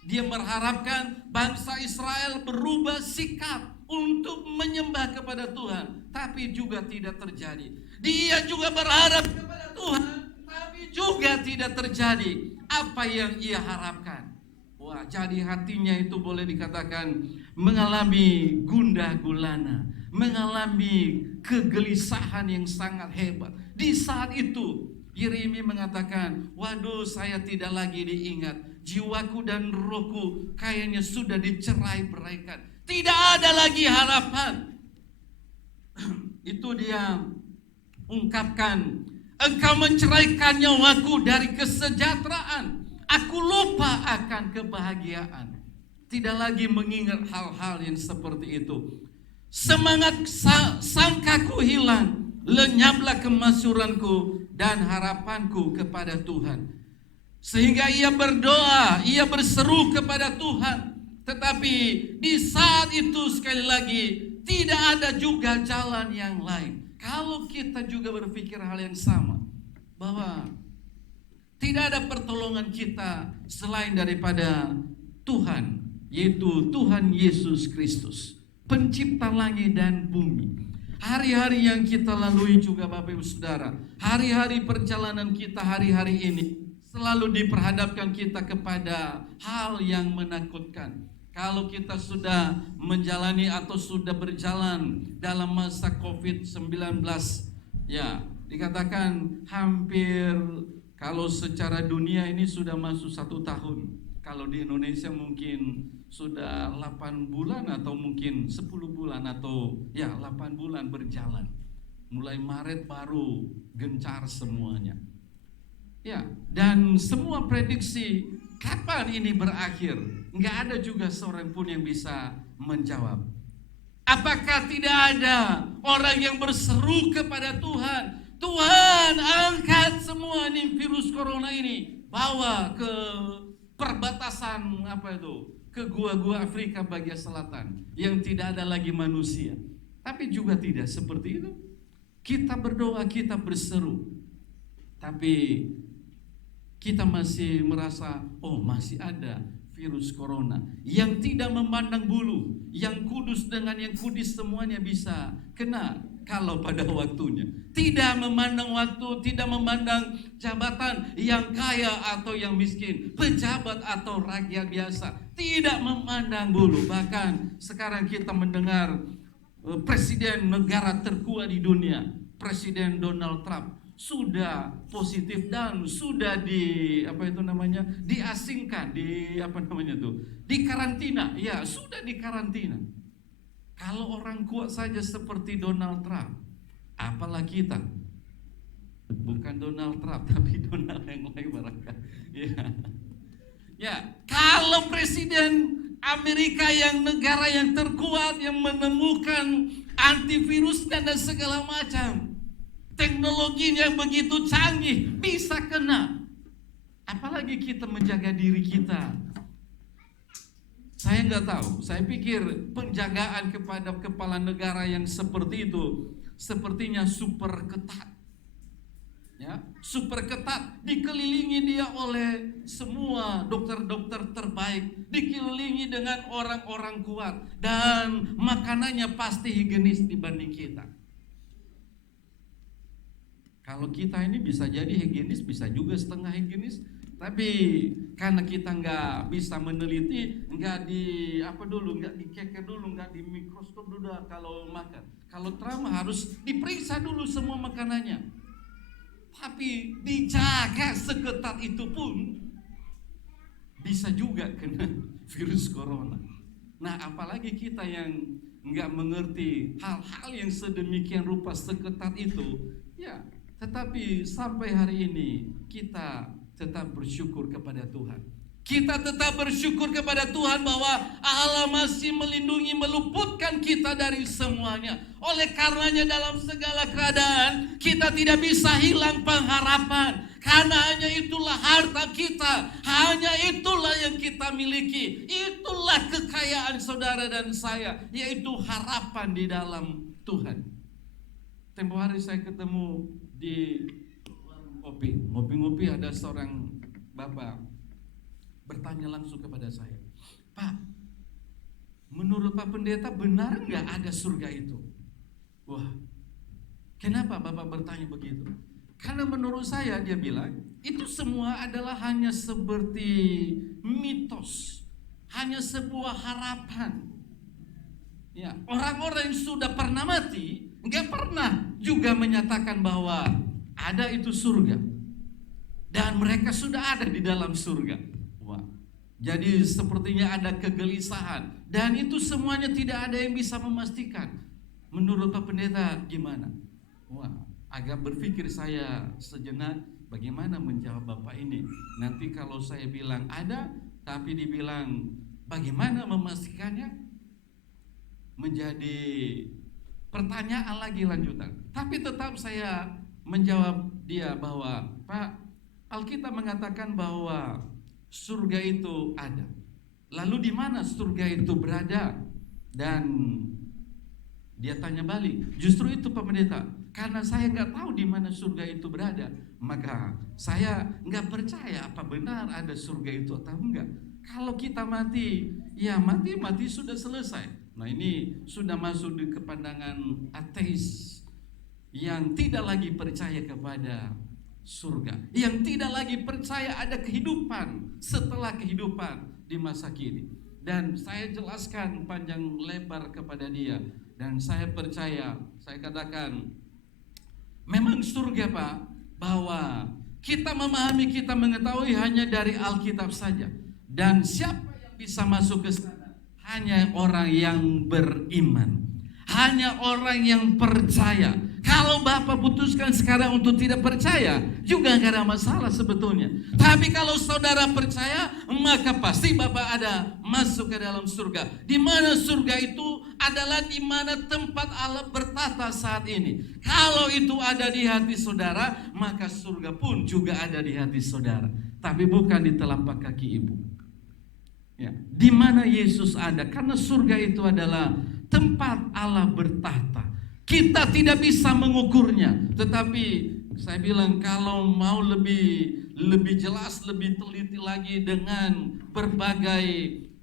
Dia mengharapkan bangsa Israel berubah sikap untuk menyembah kepada Tuhan, tapi juga tidak terjadi. Dia juga berharap kepada Tuhan, tapi juga tidak terjadi apa yang ia harapkan. Wah, jadi hatinya itu boleh dikatakan mengalami gundah gulana, mengalami kegelisahan yang sangat hebat. Di saat itu Yeremia mengatakan, waduh saya tidak lagi diingat. Jiwaku dan rohku kayaknya sudah dicerai-beraikan. Tidak ada lagi harapan. Itu dia ungkapkan, engkau menceraikan nyawaku dari kesejahteraan. Aku lupa akan kebahagiaan. Tidak lagi mengingat hal-hal yang seperti itu. Semangat sangkaku hilang. Lenyaplah kemasyuranku dan harapanku kepada Tuhan. Sehingga ia berdoa, ia berseru kepada Tuhan. Tetapi di saat itu sekali lagi tidak ada juga jalan yang lain. Kalau kita juga berpikir hal yang sama, bahwa tidak ada pertolongan kita selain daripada Tuhan, yaitu Tuhan Yesus Kristus, pencipta langit dan bumi. Hari-hari yang kita lalui juga Bapak Ibu Saudara, hari-hari perjalanan kita hari-hari ini selalu diperhadapkan kita kepada hal yang menakutkan. Kalau kita sudah menjalani atau sudah berjalan dalam masa COVID-19, ya dikatakan hampir, kalau secara dunia ini sudah masuk 1 tahun. Kalau di Indonesia mungkin sudah 8 bulan atau mungkin 10 bulan atau ya 8 bulan berjalan. Mulai Maret baru gencar semuanya. Ya, dan semua prediksi kapan ini berakhir, nggak ada juga seorang pun yang bisa menjawab. Apakah tidak ada orang yang berseru kepada Tuhan, Tuhan angkat semua ini virus corona ini, bawa ke perbatasan ke gua-gua Afrika bagian selatan yang tidak ada lagi manusia. Tapi juga tidak seperti itu. Kita berdoa, kita berseru, tapi kita masih merasa, oh masih ada virus corona yang tidak memandang bulu, yang kudus dengan yang kudus semuanya bisa kena kalau pada waktunya. Tidak memandang waktu, tidak memandang jabatan, yang kaya atau yang miskin, pejabat atau rakyat biasa, tidak memandang bulu. Bahkan sekarang kita mendengar presiden negara terkuat di dunia, Presiden Donald Trump, sudah positif dan sudah diasingkan, di karantina. Ya, sudah di karantina. Kalau orang kuat saja seperti Donald Trump, apalah kita? Bukan Donald Trump, tapi Donald yang lain barangkali. Ya, kalau presiden Amerika yang negara yang terkuat yang menemukan antivirus dan segala macam, teknologinya begitu canggih, bisa kena. Apalagi kita menjaga diri kita. Saya nggak tahu, saya pikir penjagaan kepada kepala negara yang seperti itu sepertinya super ketat. Ya, super ketat, dikelilingi dia oleh semua dokter-dokter terbaik, dikelilingi dengan orang-orang kuat, dan makanannya pasti higienis dibanding kita. Kalau kita ini bisa jadi higienis, bisa juga setengah higienis, tapi karena kita nggak bisa meneliti, nggak dikeker dulu, nggak di mikroskop dulu kalau makan. Kalau Trump harus diperiksa dulu semua makanannya. Tapi dijaga seketat itu pun bisa juga kena virus corona. Nah, apalagi kita yang nggak mengerti hal-hal yang sedemikian rupa seketat itu, ya. Tetapi sampai hari ini kita tetap bersyukur kepada Tuhan. Kita tetap bersyukur kepada Tuhan bahwa Allah masih melindungi, meluputkan kita dari semuanya. Oleh karenanya dalam segala keadaan kita tidak bisa hilang pengharapan. Karena hanya itulah harta kita, hanya itulah yang kita miliki. Itulah kekayaan saudara dan saya, yaitu harapan di dalam Tuhan. Tempo hari saya ketemu di ngopi-ngopi, ada seorang bapak bertanya langsung kepada saya, Pak, menurut Pak Pendeta benar nggak ada surga itu? Wah, kenapa Bapak bertanya begitu? Karena menurut saya, dia bilang, itu semua adalah hanya seperti mitos, hanya sebuah harapan. Ya, orang-orang yang sudah pernah mati nggak pernah juga menyatakan bahwa ada itu surga, dan mereka sudah ada di dalam surga. Jadi sepertinya ada kegelisahan, dan itu semuanya tidak ada yang bisa memastikan. Menurut Pak Pendeta gimana? Wah, agak berpikir saya sejenak, bagaimana menjawab Bapak ini. Nanti kalau saya bilang ada, tapi dibilang bagaimana memastikannya, menjadi pertanyaan lagi lanjutan. Tapi tetap saya menjawab dia bahwa, Pak, Alkitab mengatakan bahwa surga itu ada. Lalu di mana surga itu berada? Dan dia tanya balik, justru itu Pak Pendeta, karena saya nggak tahu di mana surga itu berada, maka saya nggak percaya apa benar ada surga itu atau enggak. Kalau kita mati, ya mati sudah selesai. Nah, ini sudah masuk di kepandangan ateis yang tidak lagi percaya kepada surga. Yang tidak lagi percaya ada kehidupan setelah kehidupan di masa kini. Dan saya jelaskan panjang lebar kepada dia. Dan saya percaya, saya katakan, memang surga Pak, bahwa kita memahami, kita mengetahui hanya dari Alkitab saja. Dan siapa yang bisa masuk ke sana? Hanya orang yang beriman. Hanya orang yang percaya. Kalau Bapak putuskan sekarang untuk tidak percaya, juga gak ada masalah sebetulnya. Tapi kalau saudara percaya, maka pasti Bapak ada masuk ke dalam surga. Di mana surga itu adalah di mana tempat Allah bertata saat ini. Kalau itu ada di hati saudara, maka surga pun juga ada di hati saudara. Tapi bukan di telapak kaki ibu. Ya, di mana Yesus ada, karena surga itu adalah tempat Allah bertahta. Kita tidak bisa mengukurnya, tetapi saya bilang kalau mau lebih jelas, lebih teliti lagi dengan berbagai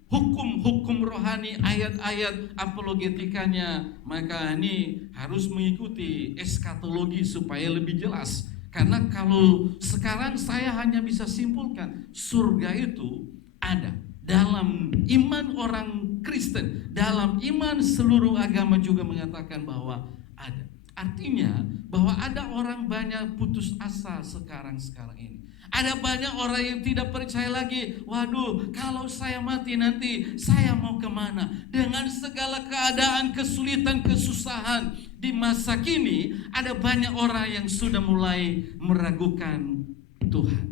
hukum-hukum rohani, ayat-ayat apologetikanya, maka ini harus mengikuti eskatologi supaya lebih jelas. Karena kalau sekarang saya hanya bisa simpulkan, surga itu ada dalam iman orang Kristen, dalam iman seluruh agama juga mengatakan bahwa ada. Artinya bahwa ada orang banyak putus asa sekarang ini. Ada banyak orang yang tidak percaya lagi. Waduh, kalau saya mati nanti saya mau kemana? Dengan segala keadaan, kesulitan, kesusahan di masa kini, ada banyak orang yang sudah mulai meragukan Tuhan.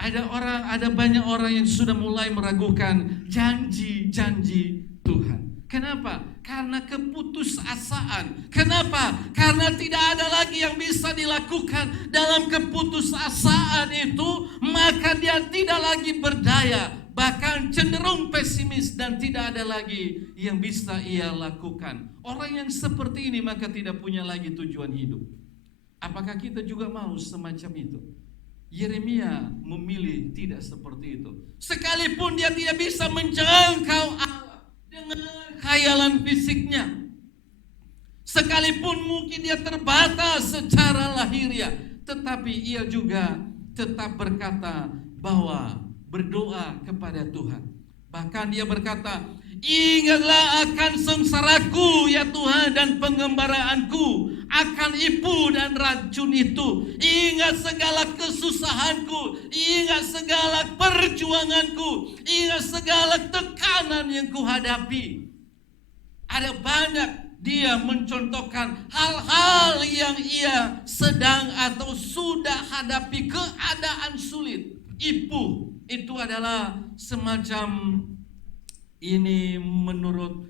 Ada banyak orang yang sudah mulai meragukan janji-janji Tuhan. Kenapa? Karena keputusasaan. Kenapa? Karena tidak ada lagi yang bisa dilakukan dalam keputusasaan itu, maka dia tidak lagi berdaya, bahkan cenderung pesimis dan tidak ada lagi yang bisa ia lakukan. Orang yang seperti ini maka tidak punya lagi tujuan hidup. Apakah kita juga mau semacam itu? Yeremia memilih tidak seperti itu. Sekalipun dia tidak bisa menjangkau Allah dengan khayalan fisiknya, sekalipun mungkin dia terbatas secara lahiriah, tetapi ia juga tetap berkata bahwa berdoa kepada Tuhan. Bahkan dia berkata, ingatlah akan sengsaraku ya Tuhan dan pengembaraanku, akan ibu dan racun itu. Ingat segala kesusahanku, ingat segala perjuanganku, ingat segala tekanan yang kuhadapi. Ada banyak dia mencontohkan hal-hal yang ia sedang atau sudah hadapi, keadaan sulit. Ibu itu adalah semacam ini menurut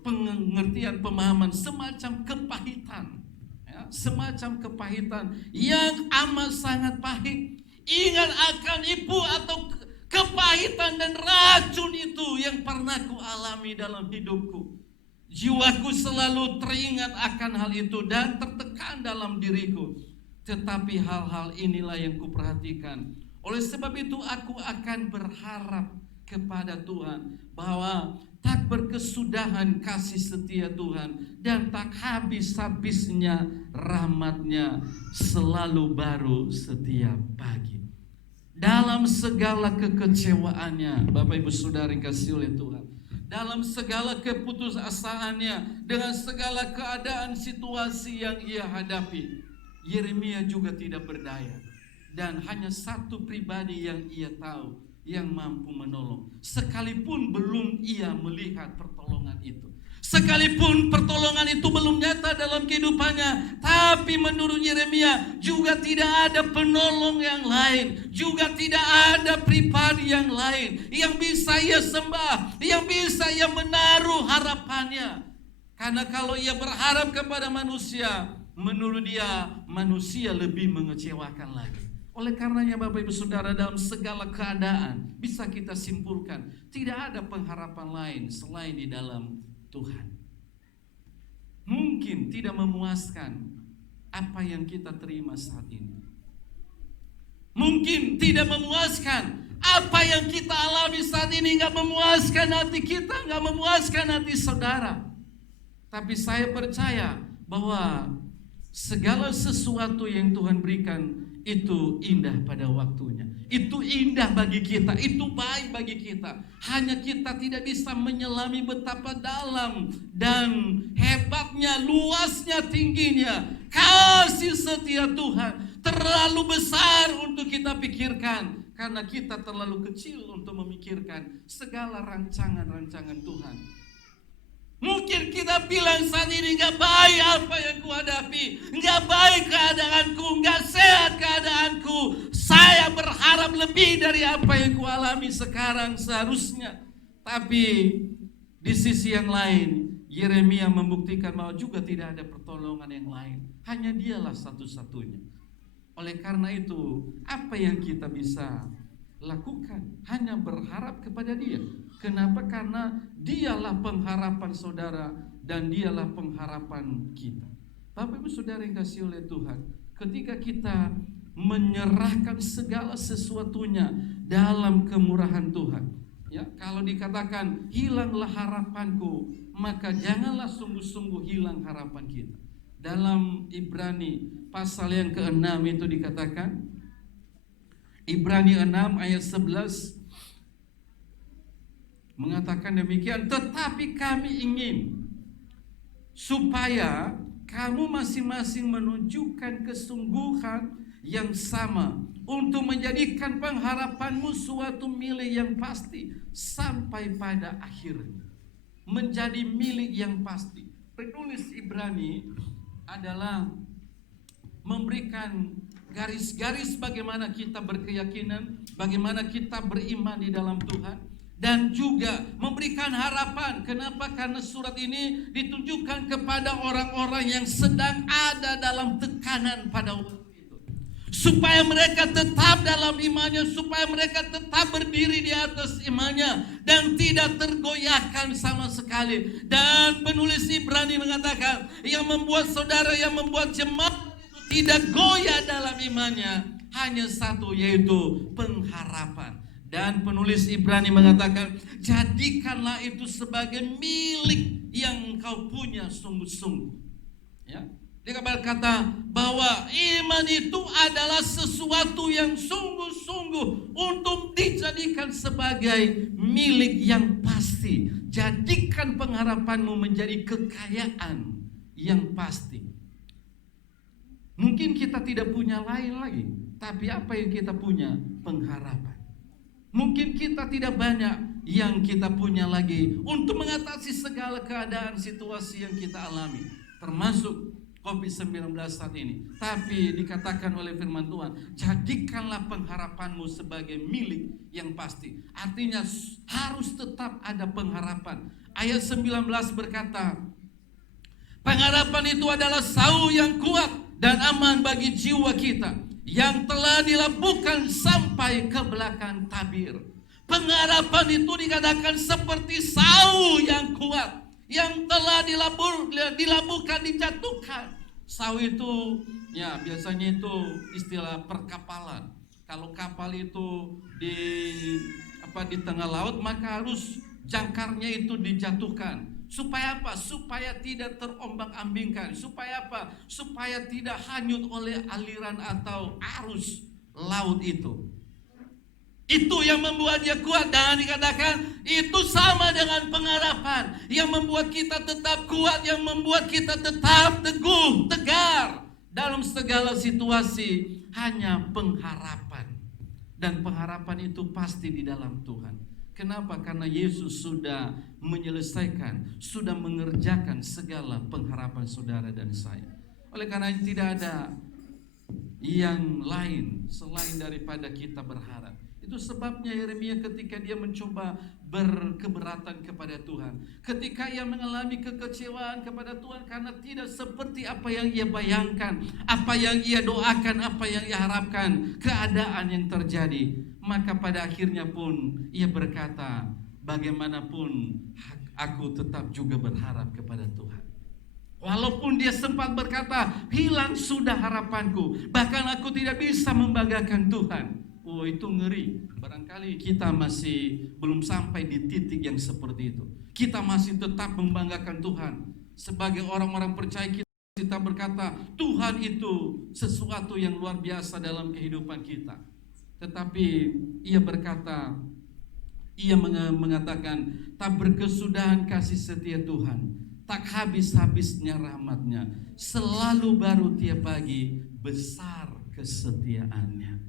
pengertian pemahaman semacam kepahitan, ya, semacam kepahitan yang amat sangat pahit. Ingat akan ibu atau kepahitan dan racun itu yang pernah ku alami dalam hidupku. Jiwaku selalu teringat akan hal itu dan tertekan dalam diriku. Tetapi hal-hal inilah yang kuperhatikan. Oleh sebab itu aku akan berharap kepada Tuhan bahwa tak berkesudahan kasih setia Tuhan dan tak habis-habisnya rahmat-Nya selalu baru setiap pagi. Dalam segala kekecewaannya, Bapak Ibu Saudara yang kasih oleh Tuhan, dalam segala keputusasaannya, dengan segala keadaan situasi yang ia hadapi, Yeremia juga tidak berdaya. Dan hanya satu pribadi yang ia tahu, yang mampu menolong. Sekalipun belum ia melihat pertolongan itu, sekalipun pertolongan itu belum nyata dalam kehidupannya, tapi menurut Yeremia juga tidak ada penolong yang lain, juga tidak ada pribadi yang lain yang bisa ia sembah, yang bisa ia menaruh harapannya. Karena kalau ia berharap kepada manusia, menurut dia manusia lebih mengecewakan lagi. Oleh karenanya Bapak Ibu Saudara, dalam segala keadaan bisa kita simpulkan tidak ada pengharapan lain selain di dalam Tuhan. Mungkin tidak memuaskan apa yang kita terima saat ini. Mungkin tidak memuaskan apa yang kita alami saat ini, gak memuaskan hati kita, gak memuaskan hati saudara. Tapi saya percaya bahwa Segala sesuatu yang Tuhan berikan itu indah pada waktunya. Itu indah bagi kita, itu baik bagi kita. Hanya kita tidak bisa menyelami betapa dalam dan hebatnya, luasnya, tingginya kasih setia Tuhan. Terlalu besar untuk kita pikirkan, karena kita terlalu kecil untuk memikirkan segala rancangan-rancangan Tuhan. Mungkin kita bilang saat ini gak baik apa yang kuhadapi, gak baik keadaanku, gak sehat keadaanku. Saya berharap lebih dari apa yang kualami sekarang seharusnya. Tapi di sisi yang lain, Yeremia membuktikan bahwa juga tidak ada pertolongan yang lain. Hanya dialah satu-satunya. Oleh karena itu, apa yang kita bisa lakukan? Hanya berharap kepada Dia. Kenapa? Karena Dialah pengharapan saudara dan Dialah pengharapan kita. Bapak Ibu Saudara yang kasih oleh Tuhan, ketika kita menyerahkan segala sesuatunya dalam kemurahan Tuhan, ya, kalau dikatakan hilanglah harapanku, maka janganlah sungguh-sungguh hilang harapan kita. Dalam Ibrani pasal yang ke-6 itu dikatakan, Ibrani 6 ayat 11 mengatakan demikian, tetapi kami ingin supaya kamu masing-masing menunjukkan kesungguhan yang sama untuk menjadikan pengharapanmu suatu milik yang pasti sampai pada akhirnya. Menjadi milik yang pasti. Penulis Ibrani adalah memberikan garis-garis bagaimana kita berkeyakinan, bagaimana kita beriman di dalam Tuhan, dan juga memberikan harapan. Kenapa? Karena surat ini ditujukan kepada orang-orang yang sedang ada dalam tekanan pada waktu itu, supaya mereka tetap dalam imannya, supaya mereka tetap berdiri di atas imannya dan tidak tergoyahkan sama sekali. Dan penulis Ibrani mengatakan, yang membuat saudara, yang membuat jemaat tidak goyah dalam imannya hanya satu, yaitu pengharapan. Dan penulis Ibrani mengatakan, jadikanlah itu sebagai milik yang engkau punya sungguh-sungguh. Ya, dia berkata bahwa iman itu adalah sesuatu yang sungguh-sungguh untuk dijadikan sebagai milik yang pasti. Jadikan pengharapanmu menjadi kekayaan yang pasti. Mungkin kita tidak punya lain lagi, tapi apa yang kita punya? Pengharapan. Mungkin kita tidak banyak yang kita punya lagi untuk mengatasi segala keadaan situasi yang kita alami, termasuk COVID-19 saat ini. Tapi dikatakan oleh firman Tuhan, jadikanlah pengharapanmu sebagai milik yang pasti. Artinya harus tetap ada pengharapan. Ayat 19 berkata, pengharapan itu adalah sauh yang kuat dan aman bagi jiwa kita, yang telah dilabuhkan sampai ke belakang tabir. Pengharapan itu dikatakan seperti sauh yang kuat, yang telah dilabuhkan, dijatuhkan. Sauh itu, ya biasanya itu istilah perkapalan. Kalau kapal itu di tengah laut, maka harus jangkarnya itu dijatuhkan. Supaya apa? Supaya tidak terombang-ambingkan. Supaya apa? Supaya tidak hanyut oleh aliran atau arus laut itu. Itu yang membuat dia kuat. Dan dikatakan itu sama dengan pengharapan, yang membuat kita tetap kuat, yang membuat kita tetap teguh, tegar dalam segala situasi. Hanya pengharapan. Dan pengharapan itu pasti di dalam Tuhan. Kenapa? Karena Yesus sudah menyelesaikan, sudah mengerjakan segala pengharapan saudara dan saya. Oleh karena itu tidak ada yang lain selain daripada kita berharap. Itu sebabnya Yeremia ketika dia mencoba berkeberatan kepada Tuhan, ketika ia mengalami kekecewaan kepada Tuhan karena tidak seperti apa yang ia bayangkan, apa yang ia doakan, apa yang ia harapkan, keadaan yang terjadi, maka pada akhirnya pun ia berkata, bagaimanapun aku tetap juga berharap kepada Tuhan. Walaupun dia sempat berkata, hilang sudah harapanku, bahkan aku tidak bisa membanggakan Tuhan. Oh, itu ngeri. Barangkali kita masih belum sampai di titik yang seperti itu. Kita masih tetap membanggakan Tuhan. Sebagai orang-orang percaya, kita kita berkata Tuhan itu sesuatu yang luar biasa dalam kehidupan kita. Tetapi ia berkata, ia mengatakan, tak berkesudahan kasih setia Tuhan, tak habis-habisnya rahmat-Nya, selalu baru tiap pagi, besar kesetiaannya.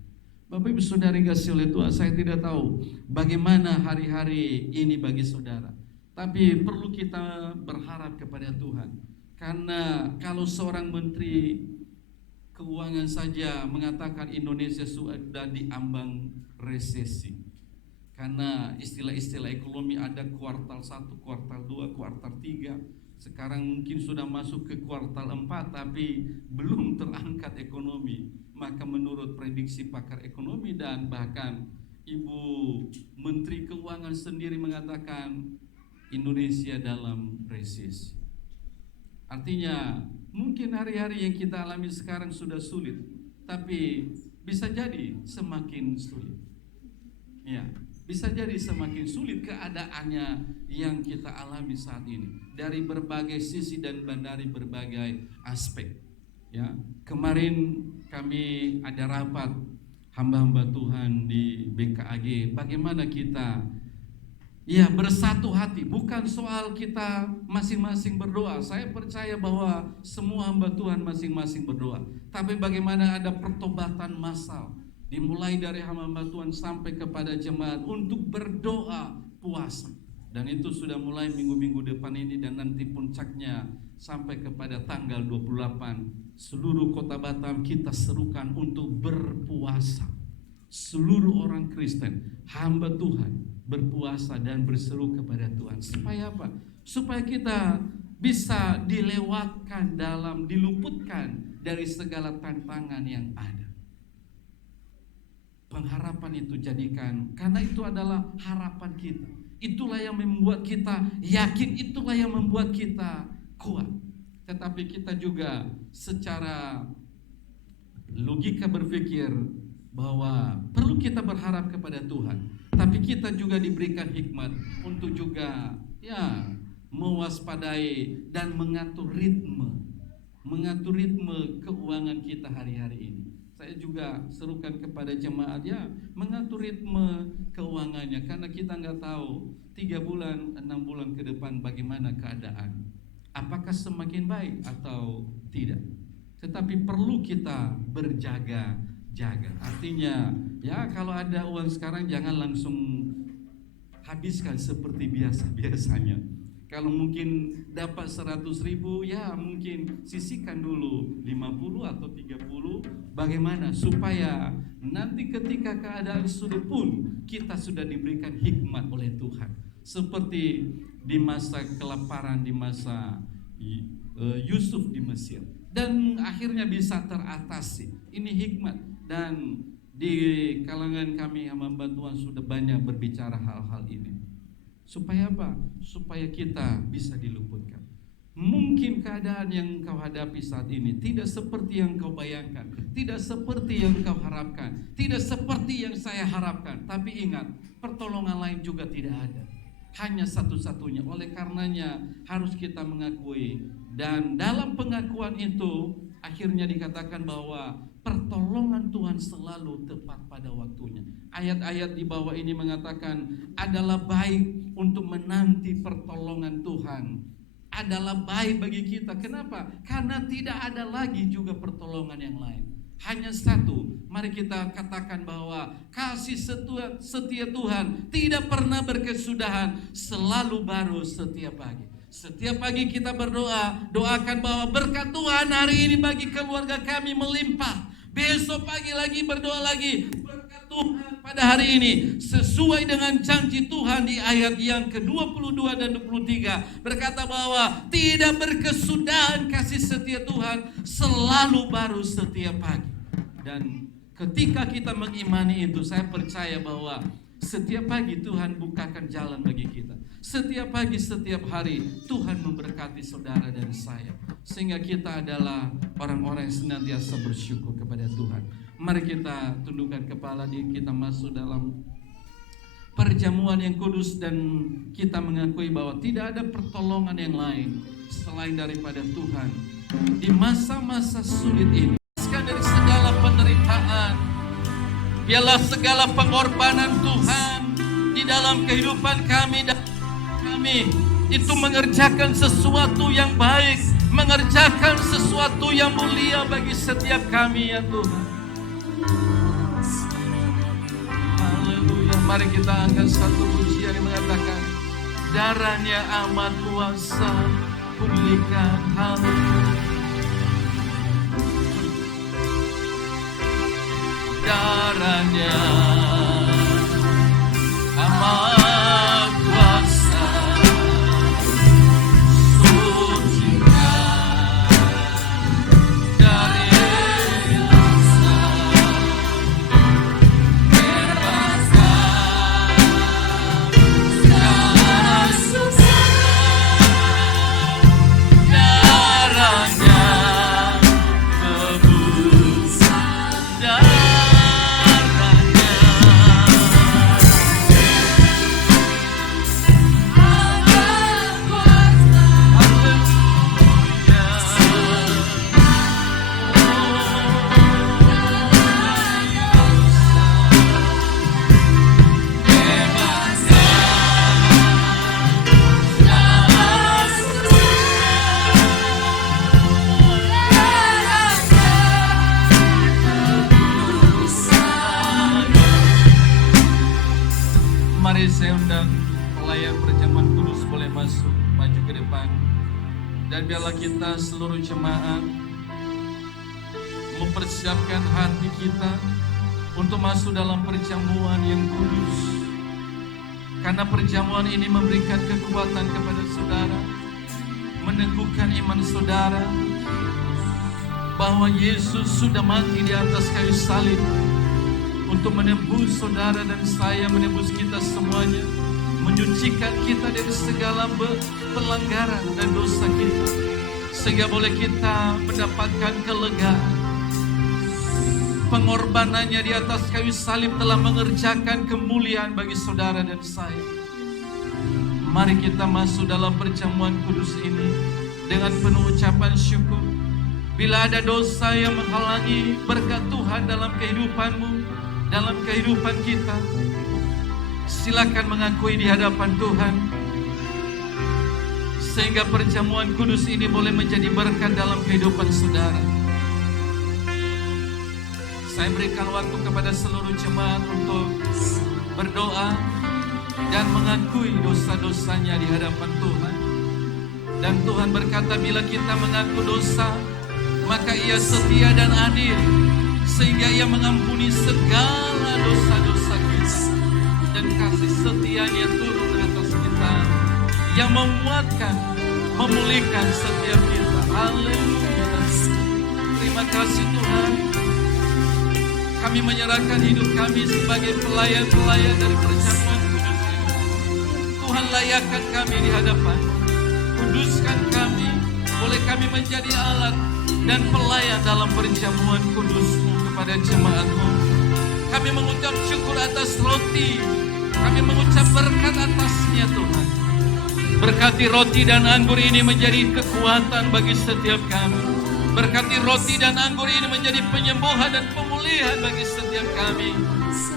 Bapak Ibu Saudari kasih oleh Tuhan, saya tidak tahu bagaimana hari-hari ini bagi saudara, tapi perlu kita berharap kepada Tuhan. Karena kalau seorang menteri keuangan saja mengatakan Indonesia sudah diambang resesi, karena istilah-istilah ekonomi ada kuartal 1, kuartal 2, kuartal 3. Sekarang mungkin sudah masuk ke kuartal 4, tapi belum terangkat ekonomi. Maka menurut prediksi pakar ekonomi dan bahkan Ibu Menteri Keuangan sendiri mengatakan Indonesia dalam resesi. Artinya mungkin hari-hari yang kita alami sekarang sudah sulit, tapi bisa jadi semakin sulit. Ya, bisa jadi semakin sulit keadaannya yang kita alami saat ini dari berbagai sisi dan dari berbagai aspek. Ya, kemarin kami ada rapat hamba-hamba Tuhan di BKAG. Bagaimana kita bersatu hati, bukan soal kita masing-masing berdoa. Saya percaya bahwa semua hamba Tuhan masing-masing berdoa, tapi bagaimana ada pertobatan massal, dimulai dari hamba Tuhan sampai kepada jemaat untuk berdoa puasa. Dan itu sudah mulai minggu-minggu depan ini, dan nanti puncaknya sampai kepada tanggal 28. Seluruh kota Batam kita serukan untuk berpuasa. Seluruh orang Kristen, hamba Tuhan, berpuasa dan berseru kepada Tuhan. Supaya apa? Supaya kita bisa dilewatkan diluputkan dari segala tantangan yang ada. Pengharapan itu jadikan, karena itu adalah harapan kita. Itulah yang membuat kita yakin, itulah yang membuat kita kuat. Tetapi kita juga secara logika berpikir bahwa perlu kita berharap kepada Tuhan, tapi kita juga diberikan hikmat untuk juga mewaspadai dan mengatur ritme keuangan kita hari-hari ini. Saya juga serukan kepada jemaat mengatur ritme keuangannya, karena kita nggak tahu 3 bulan, 6 bulan ke depan bagaimana keadaan, apakah semakin baik atau tidak. Tetapi perlu kita berjaga-jaga. Artinya kalau ada uang sekarang jangan langsung habiskan seperti biasanya. Kalau mungkin dapat 100.000, mungkin sisihkan dulu 50 atau 30. Bagaimana supaya nanti ketika keadaan sulit pun kita sudah diberikan hikmat oleh Tuhan. Seperti di masa kelaparan, di masa Yusuf di Mesir, dan akhirnya bisa teratasi. Ini hikmat. Dan di kalangan kami hamba Tuhan sudah banyak berbicara hal-hal ini. Supaya apa? Supaya kita bisa diluputkan. Mungkin keadaan yang kau hadapi saat ini tidak seperti yang kau bayangkan, tidak seperti yang kau harapkan, tidak seperti yang saya harapkan. Tapi ingat, pertolongan lain juga tidak ada, hanya satu-satunya. Oleh karenanya harus kita mengakui, dan dalam pengakuan itu akhirnya dikatakan bahwa pertolongan Tuhan selalu tepat pada waktunya. Ayat-ayat di bawah ini mengatakan adalah baik untuk menanti pertolongan Tuhan. Adalah baik bagi kita. Kenapa? Karena tidak ada lagi juga pertolongan yang lain. Hanya satu. Mari kita katakan bahwa kasih setia Tuhan tidak pernah berkesudahan, selalu baru setiap pagi. Setiap pagi kita berdoa, doakan bahwa berkat Tuhan hari ini bagi keluarga kami melimpah. Besok pagi lagi berdoa lagi, berkat Tuhan pada hari ini sesuai dengan janji Tuhan di ayat yang ke-22 dan 23 berkata bahwa tidak berkesudahan kasih setia Tuhan, selalu baru setiap pagi. Dan ketika kita mengimani itu, saya percaya bahwa setiap pagi Tuhan bukakan jalan bagi kita. Setiap pagi, setiap hari Tuhan memberkati saudara dan saya, sehingga kita adalah orang-orang yang senantiasa bersyukur kepada Tuhan. Mari kita tundukkan kepala diri kita masuk dalam perjamuan yang kudus, dan kita mengakui bahwa tidak ada pertolongan yang lain selain daripada Tuhan di masa-masa sulit ini. Bebaskan dari segala penderitaan. Biarlah segala pengorbanan Tuhan di dalam kehidupan kami dan kami itu mengerjakan sesuatu yang baik, mengerjakan sesuatu yang mulia bagi setiap kami ya Tuhan. Haleluya. Mari kita angkat satu pujian yang mengatakan darahnya amat kuasa pulihkan. Haleluya. Darahnya amat kuasa sucikan dari dosa, bebaskan segala susah. Darahnya tebus, Mari saya undang pelayan perjamuan kudus boleh masuk maju ke depan. Dan biarlah kita seluruh jemaat mempersiapkan hati kita untuk masuk dalam perjamuan yang kudus. Karena perjamuan ini memberikan kekuatan kepada saudara, meneguhkan iman saudara bahwa Yesus sudah mati di atas kayu salib untuk menebus saudara dan saya, menebus kita semuanya, menyucikan kita dari segala pelanggaran dan dosa kita, sehingga boleh kita mendapatkan kelegaan. Pengorbanannya di atas kayu salib telah mengerjakan kemuliaan bagi saudara dan saya. Mari kita masuk dalam perjamuan kudus ini dengan penuh ucapan syukur. Bila ada dosa yang menghalangi berkat Tuhan dalam kehidupanmu, dalam kehidupan kita, silakan mengakui di hadapan Tuhan, sehingga perjamuan kudus ini boleh menjadi berkat dalam kehidupan saudara. Saya berikan waktu kepada seluruh jemaat untuk berdoa dan mengakui dosa-dosanya di hadapan Tuhan. Dan Tuhan berkata, bila kita mengaku dosa, maka Ia setia dan adil, sehingga Ia mengampuni segala dosa-dosa kita, dan kasih setia-Nya turun atas kita, yang memuatkan, memulihkan setiap kita. Haleluya. Terima kasih Tuhan. Kami menyerahkan hidup kami sebagai pelayan-pelayan dari perjamuan kudus ini. Tuhan layakkan kami di hadapan, kuduskan kami, boleh kami menjadi alat dan pelayan dalam perjamuan kudus-Mu kepada jemaat-Mu. Kami mengucap syukur atas roti, kami mengucap berkat atasnya Tuhan. Berkati roti dan anggur ini menjadi kekuatan bagi setiap kami. Berkati roti dan anggur ini menjadi penyembuhan dan pemulihan bagi setiap kami.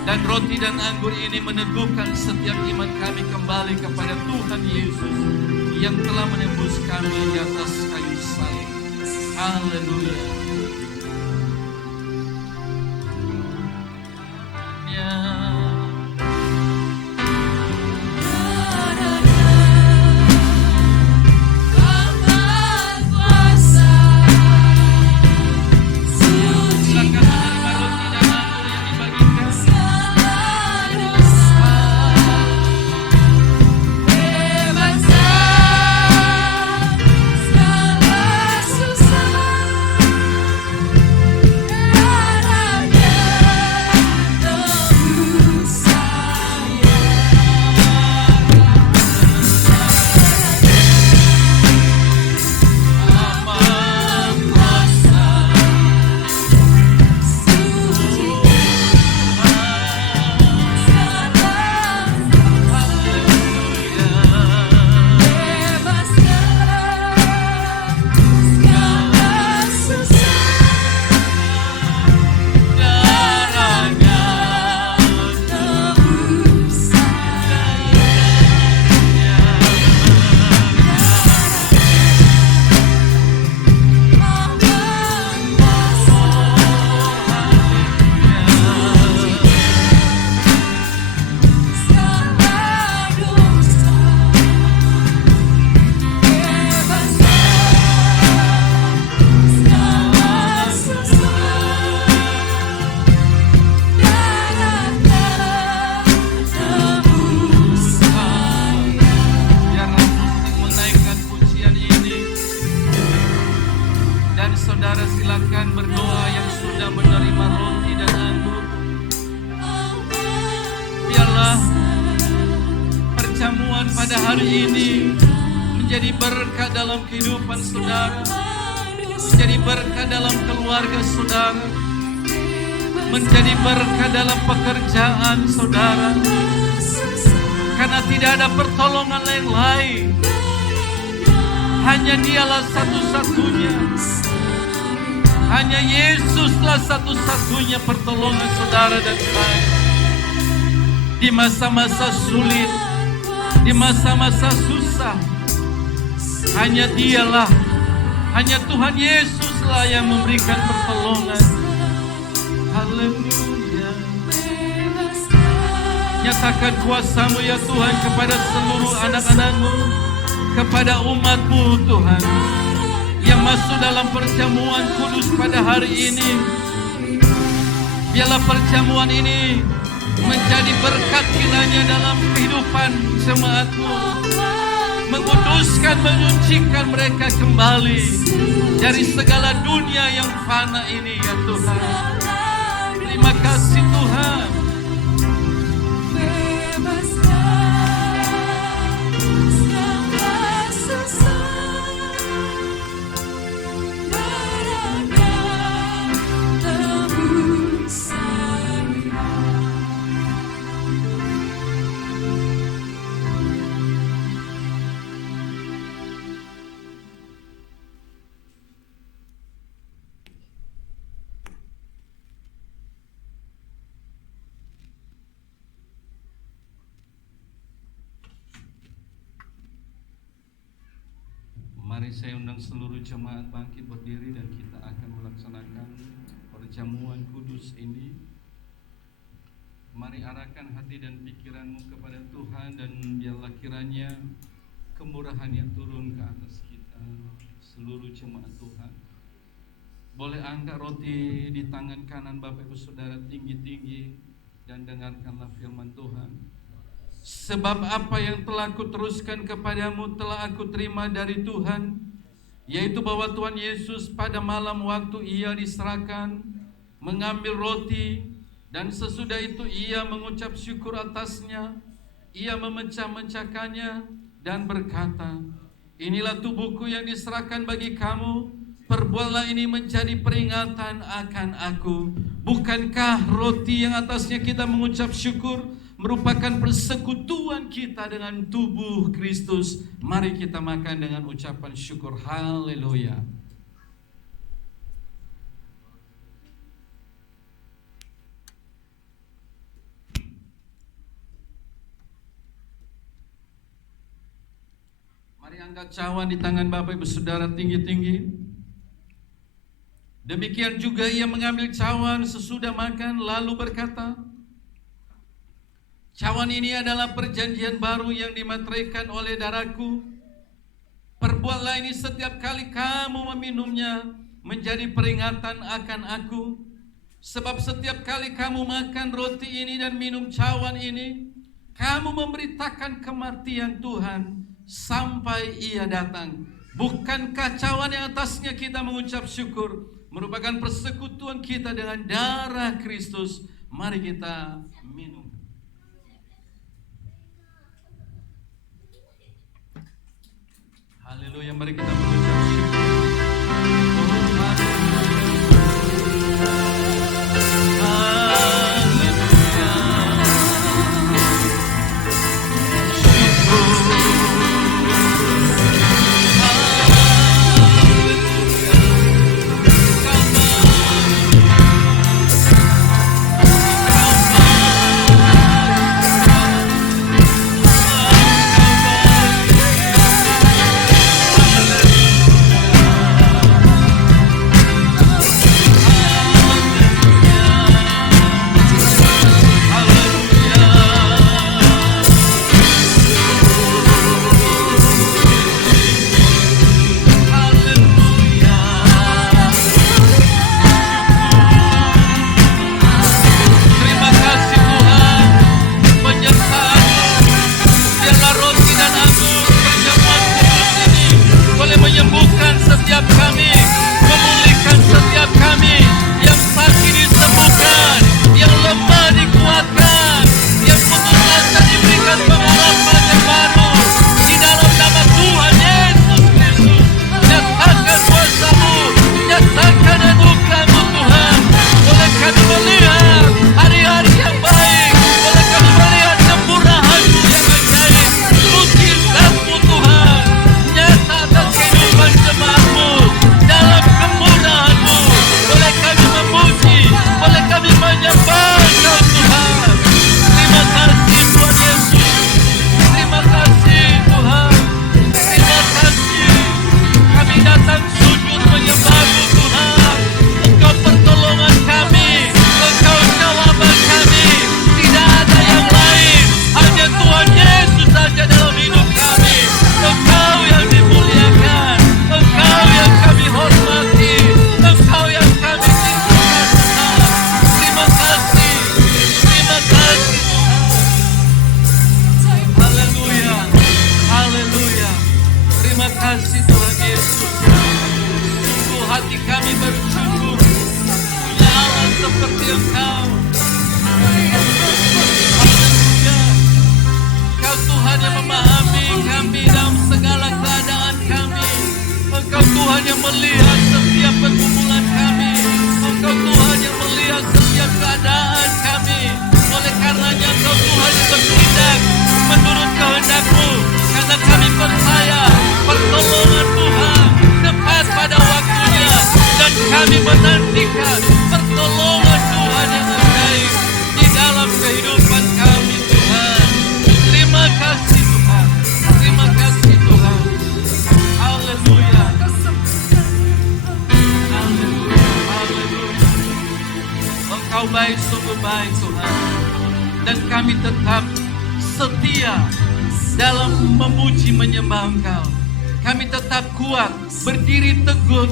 Dan roti dan anggur ini meneguhkan setiap iman kami kembali kepada Tuhan Yesus yang telah menebus kami di atas kayu salib. Haleluya. pada hari ini menjadi berkat dalam kehidupan saudara, menjadi berkat dalam keluarga saudara, menjadi berkat dalam pekerjaan saudara. Karena tidak ada pertolongan yang lain, hanya Dialah satu-satunya. Hanya Yesuslah satu-satunya pertolongan saudara dan saya. Di masa-masa sulit, di masa-masa susah, hanya Dialah, hanya Tuhan Yesuslah yang memberikan pertolongan. Haleluya. Nyatakan kuasa-Mu ya Tuhan kepada seluruh anak-anak-Mu, kepada umat-Mu Tuhan, yang masuk dalam perjamuan kudus pada hari ini. Biarlah perjamuan ini menjadi berkat kiranya dalam kehidupan jemaat-Mu, menguduskan, menyucikan mereka kembali dari segala dunia yang fana ini ya Tuhan. Terima kasih Tuhan. Mari saya undang seluruh jemaat bangkit berdiri dan kita akan melaksanakan perjamuan kudus ini. Mari arahkan hati dan pikiranmu kepada Tuhan dan biarlah kiranya kemurahan-Nya turun ke atas kita, seluruh jemaat Tuhan. Boleh angkat roti di tangan kanan Bapak Ibu Saudara tinggi-tinggi dan dengarkanlah firman Tuhan. Sebab apa yang telah aku teruskan kepadamu telah aku terima dari Tuhan, yaitu bahwa Tuhan Yesus pada malam waktu Ia diserahkan mengambil roti, dan sesudah itu Ia mengucap syukur atasnya, Ia memecah-mecahkannya dan berkata, inilah tubuhku yang diserahkan bagi kamu, perbuatlah ini menjadi peringatan akan aku. Bukankah roti yang atasnya kita mengucap syukur merupakan persekutuan kita dengan tubuh Kristus? Mari kita makan dengan ucapan syukur. Haleluya. Mari angkat cawan di tangan Bapak Ibu Saudara tinggi-tinggi. Demikian juga Ia mengambil cawan sesudah makan lalu berkata, cawan ini adalah perjanjian baru yang dimateraikan oleh darahku. Perbuatlah ini setiap kali kamu meminumnya menjadi peringatan akan aku. Sebab setiap kali kamu makan roti ini dan minum cawan ini, kamu memberitakan kematian Tuhan sampai Ia datang. Bukankah cawan yang atasnya kita mengucap syukur merupakan persekutuan kita dengan darah Kristus? Mari kita minum. Haleluya, mari kita mengucap syukur. Oh, haleluya. Syukur. kehidupan kami Tuhan. Terima kasih Tuhan. Terima kasih Tuhan. Haleluya. Haleluya. Haleluya. Engkau baik, sungguh baik Tuhan. Dan kami tetap setia dalam memuji menyembah Engkau. Kami tetap kuat, berdiri teguh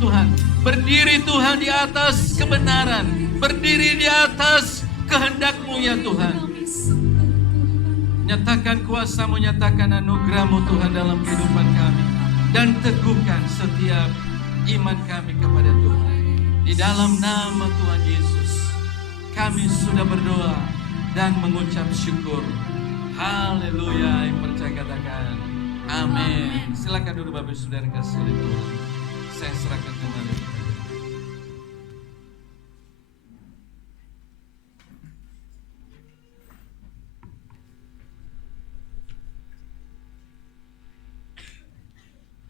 Tuhan. Berdiri Tuhan di atas kebenaran. Berdiri di atas kehendak-Mu ya Tuhan. Nyatakan kuasa-Mu, nyatakan anugerah-Mu Tuhan dalam kehidupan kami. Dan teguhkan setiap iman kami kepada Tuhan. Di dalam nama Tuhan Yesus, kami sudah berdoa dan mengucap syukur. Haleluya. Yang percaya katakan amin. Silakan duduk Bapak Saudara kasih oleh Tuhan. Saya serahkan kembali.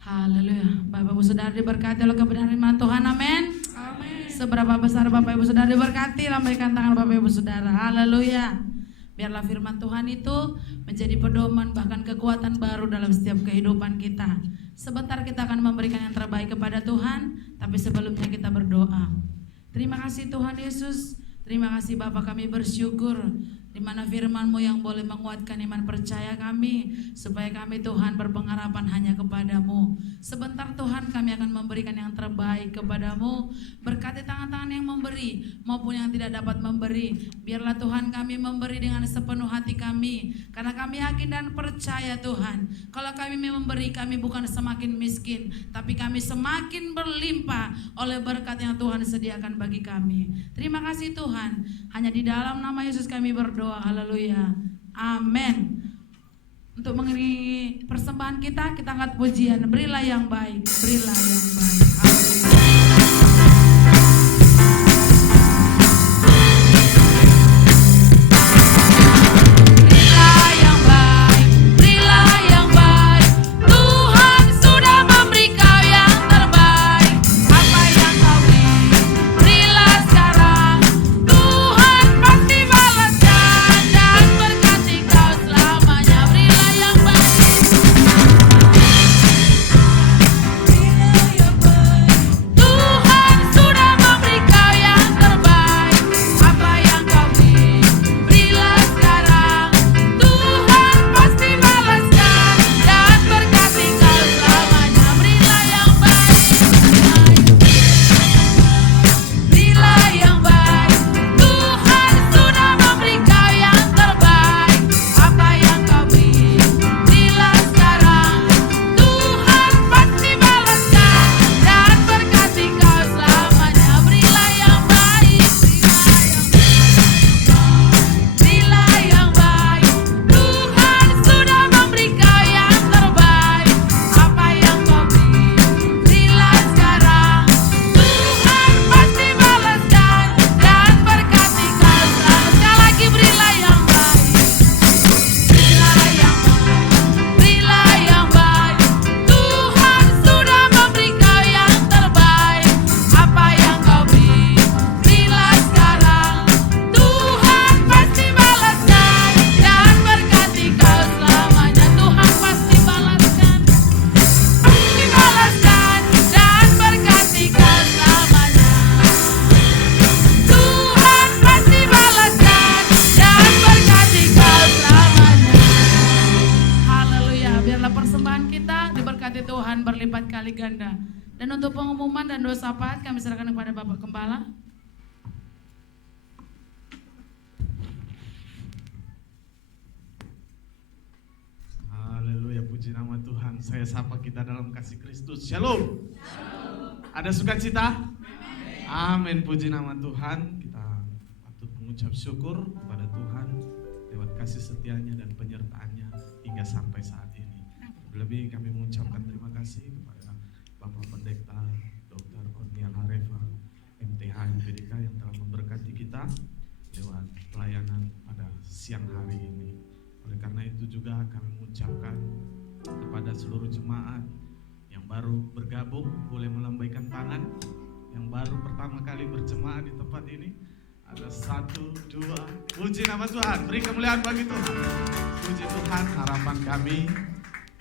Haleluya. Bapak Ibu Saudara diberkati oleh kebenaran iman Tuhan. Amin. Seberapa besar Bapak Ibu Saudara diberkati, lambaikan tangan Bapak Ibu Saudara. Haleluya. Biarlah firman Tuhan itu menjadi pedoman bahkan kekuatan baru dalam setiap kehidupan kita. Sebentar kita akan memberikan yang terbaik kepada Tuhan, tapi sebelumnya kita berdoa. Terima kasih Tuhan Yesus. Terima kasih Bapa, kami bersyukur di mana firman-Mu yang boleh menguatkan iman percaya kami, supaya kami Tuhan berpengharapan hanya kepadamu. Sebentar Tuhan kami akan memberikan yang terbaik kepadamu. Berkati tangan-tangan yang memberi maupun yang tidak dapat memberi. Biarlah Tuhan kami memberi dengan sepenuh hati kami, karena kami yakin dan percaya Tuhan, kalau kami memberi, kami bukan semakin miskin, tapi kami semakin berlimpah oleh berkat yang Tuhan sediakan bagi kami. Terima kasih Tuhan. Hanya di dalam nama Yesus kami berdoa. Haleluya. Amin. Untuk mengiringi persembahan kita angkat pujian. Berilah yang baik, berilah yang baik. Haleluya. Dan untuk pengumuman dan doa syafaat kami serahkan kepada Bapak Gembala. Haleluya, puji nama Tuhan. Saya sapa kita dalam kasih Kristus. Shalom. Ada sukacita? Amin. Puji nama Tuhan. Kita patut mengucap syukur kepada Tuhan lewat kasih setianya dan penyertaannya hingga sampai saat ini. Lebih kami mengucapkan terima kasih kepada Bapak Pendeta Dr. Kurnia Harefa MTH MPDK yang telah memberkati kita lewat pelayanan pada siang hari ini. Oleh karena itu juga kami mengucapkan kepada seluruh jemaat yang baru bergabung, boleh melambaikan tangan, yang baru pertama kali berjemaat di tempat ini. Ada 1, 2. Puji nama Tuhan. Beri kemuliaan bagi Tuhan. Puji Tuhan. Harapan kami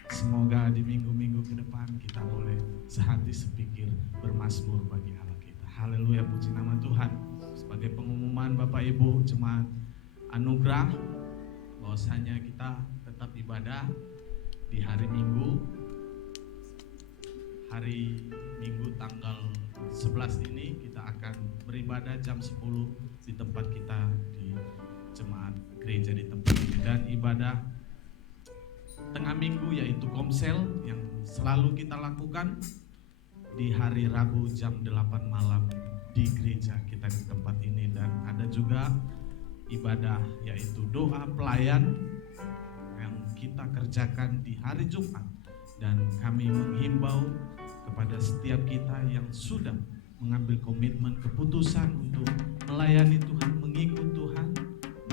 semoga di minggu-minggu ke depan kita boleh sehati sepikir bermazmur bagi Allah kita. Haleluya, puji nama Tuhan. Sebagai pengumuman Bapak Ibu jemaat anugerah, bahwasanya kita tetap ibadah di hari Minggu. Hari Minggu tanggal 11 ini kita akan beribadah jam 10 di tempat kita di jemaat gereja di tempat ini, dan ibadah tengah minggu yaitu komsel yang selalu kita lakukan di hari Rabu jam 8 malam di gereja kita di tempat ini. Dan ada juga ibadah yaitu doa pelayan yang kita kerjakan di hari Jumat, dan kami menghimbau kepada setiap kita yang sudah mengambil komitmen keputusan untuk melayani Tuhan, mengikut Tuhan,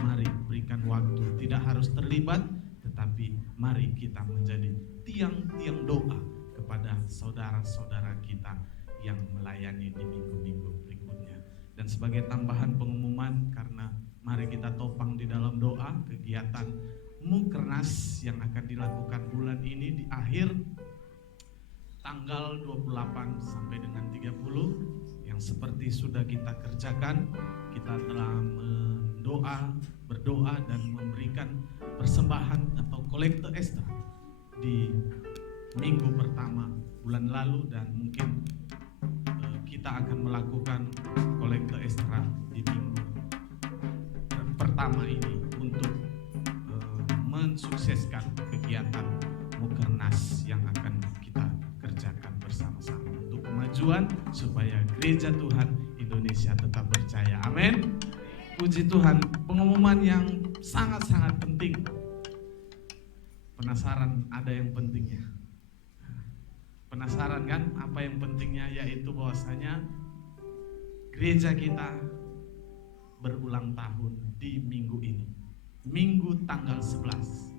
mari berikan waktu. Tidak harus terlibat, tetapi mari kita menjadi tiang-tiang doa kepada saudara-saudara kita yang melayani di minggu-minggu berikutnya. Dan sebagai tambahan pengumuman, karena mari kita topang di dalam doa kegiatan Mukernas yang akan dilakukan bulan ini di akhir tanggal 28 sampai dengan 30, yang seperti sudah kita kerjakan. Kita telah berdoa dan memberikan persembahan atau kolekte ekstra di minggu pertama bulan lalu, dan mungkin kita akan melakukan kolekte ekstra di minggu pertama ini untuk mensukseskan kegiatan Mukernas yang akan kita kerjakan bersama-sama untuk kemajuan supaya gereja Tuhan Indonesia tetap berjaya. Amin. Puji Tuhan. Pengumuman yang sangat-sangat penting. Penasaran ada yang pentingnya? Penasaran kan apa yang pentingnya? Yaitu bahwasanya gereja kita berulang tahun di minggu ini, minggu tanggal 11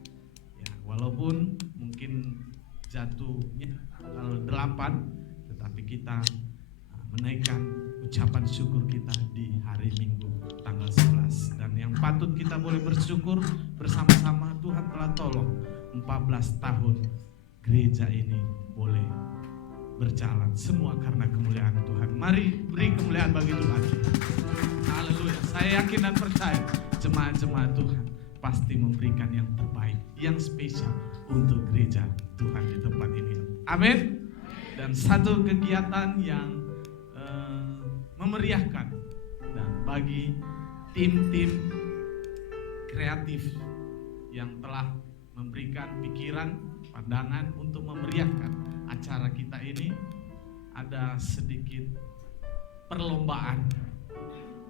ya, walaupun mungkin jatuhnya tanggal 8, tetapi kita menaikkan ucapan syukur kita di hari Minggu tanggal 11. Dan yang patut kita boleh bersyukur bersama-sama, Tuhan telah tolong 14 tahun gereja ini boleh berjalan, semua karena kemuliaan Tuhan. Mari beri kemuliaan bagi Tuhan. Haleluya. Saya yakin dan percaya jemaat-jemaat Tuhan pasti memberikan yang terbaik, yang spesial untuk gereja Tuhan di tempat ini. Amin. Dan satu kegiatan yang memeriahkan, dan bagi tim-tim kreatif yang telah memberikan pikiran, pandangan untuk memeriahkan acara kita ini, ada sedikit perlombaan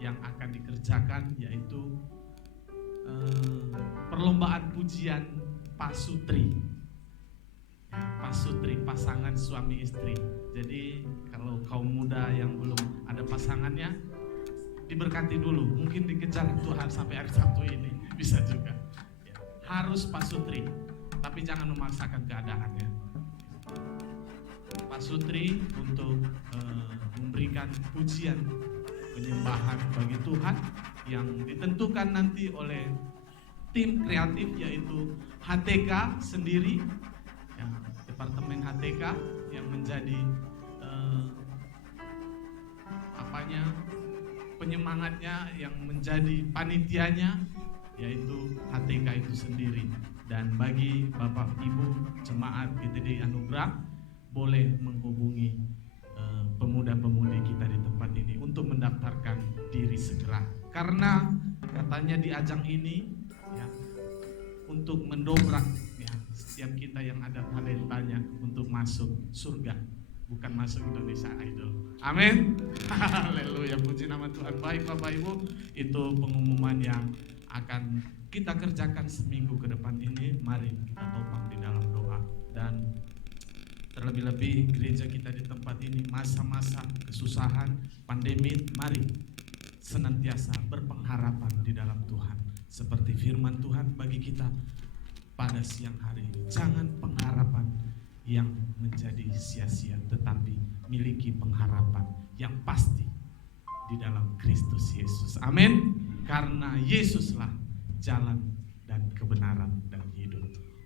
yang akan dikerjakan, yaitu perlombaan pujian pasutri. Pasutri, pasangan suami istri. Jadi kalau kaum muda yang belum ada pasangannya, diberkati dulu. Mungkin dikejar Tuhan sampai hari Sabtu ini, bisa juga ya, harus pasutri, tapi jangan memaksakan keadaannya. Pasutri untuk memberikan pujian penyembahan bagi Tuhan yang ditentukan nanti oleh tim kreatif, yaitu HTK sendiri ya, Departemen HTK yang menjadi penyemangatnya, yang menjadi panitianya, yaitu HTK itu sendiri. Dan bagi Bapak Ibu jemaat GTD Anugerah, boleh menghubungi pemuda-pemudi kita di tempat ini untuk mendaftarkan diri segera, karena katanya di ajang ini ya, untuk mendobrak ya, setiap kita yang ada talentanya untuk masuk surga, bukan masuk Indonesia Idol. Amin. Haleluya, puji nama Tuhan. Baik Bapak Ibu, itu pengumuman yang akan kita kerjakan seminggu ke depan ini. Mari kita topang di dalam doa. Dan terlebih-lebih gereja kita di tempat ini masa-masa kesusahan, pandemi, mari senantiasa berpengharapan di dalam Tuhan. Seperti firman Tuhan bagi kita pada siang hari ini, jangan pengharapan yang menjadi sia-sia, tetapi miliki pengharapan yang pasti di dalam Kristus Yesus. Amin. Karena Yesuslah jalan dan kebenaran dan hidup.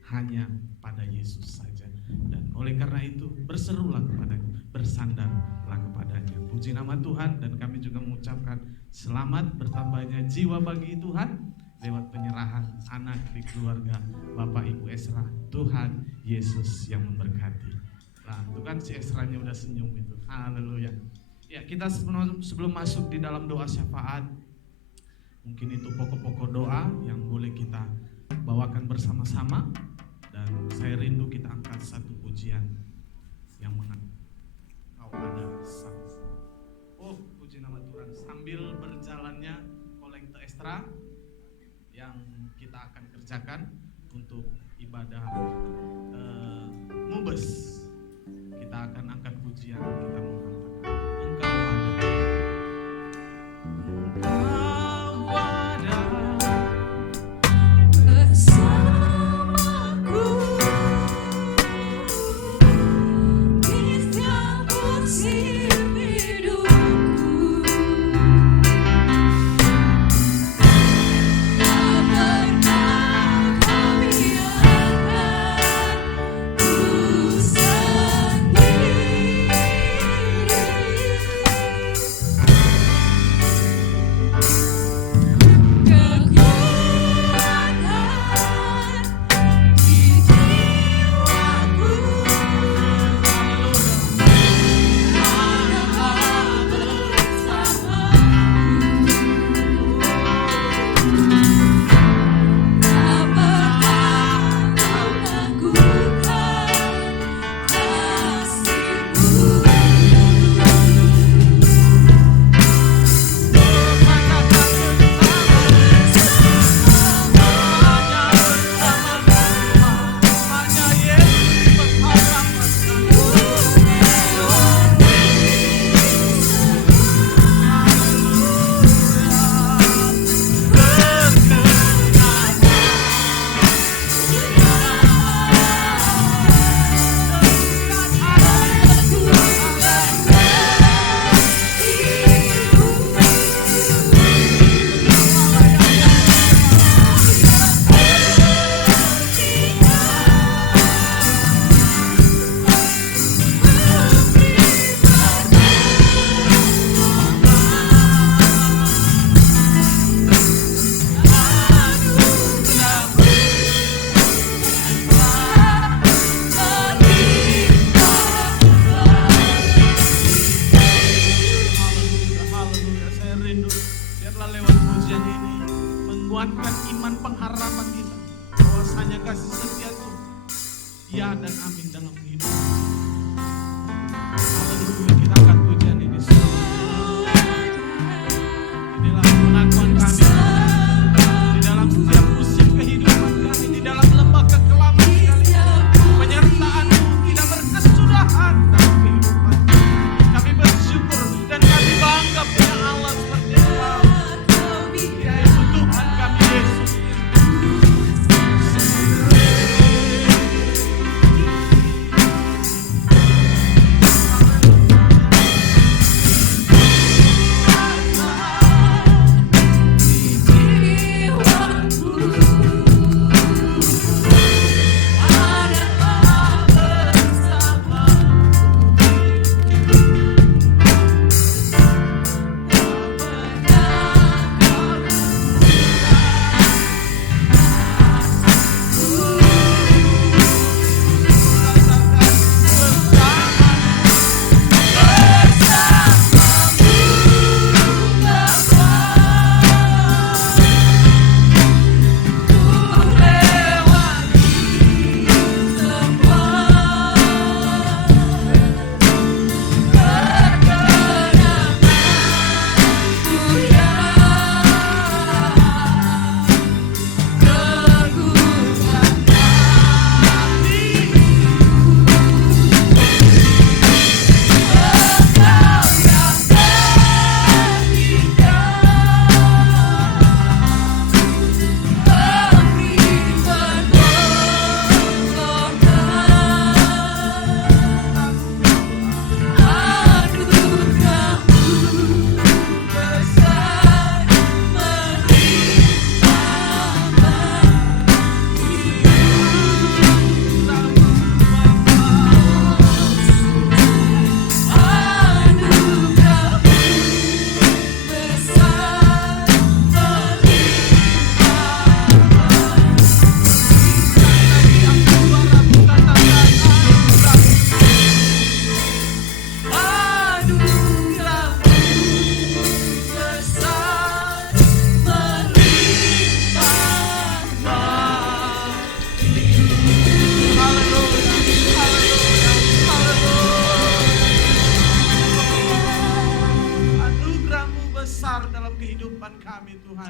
Hanya pada Yesus saja. Dan oleh karena itu berserulah kepadanya, bersandarlah kepadanya. Puji nama Tuhan. Dan kami juga mengucapkan selamat bertambahnya jiwa bagi Tuhan lewat penyerahan anak di keluarga Bapak Ibu Esra. Tuhan Yesus yang memberkati. Nah, itu kan si Esranya udah senyum itu. Haleluya. Ya, kita sebelum masuk di dalam doa syafaat, mungkin itu pokok-pokok doa yang boleh kita bawakan bersama-sama. Dan saya rindu kita angkat satu pujian yang kau ada sang. Oh, puji nama Tuhan. Sambil berjalannya kolekte Estra yang kita akan kerjakan untuk ibadah Mubes, kita akan angkat pujian, kita mengatakan Engkau ada bersamaku di setiap musim hidupku. Tak pernah kau biarkan ku sendiri. Kekuatan di jiwaku adalah bersamaku. Tak pernah kau ragukan kasih-Mu. Haleluya, saya rindu biarlah lewat pujian ini menguatkan iman pengharapan kita bahwasanya kasih setia Tuhan ya dan amin dalam kehidupan. Haleluya, kita akan pujian ini semua. Inilah pengakuan kami di dalam setiap musim kehidupan kami, di dalam lembah kekelaman sekalipun. Penyertaan-Mu tidak berkesudahan dalam kehidupan. Kami bersyukur dan kami bangga punya Allah seperti Engkau, yaitu Tuhan kami Yesus.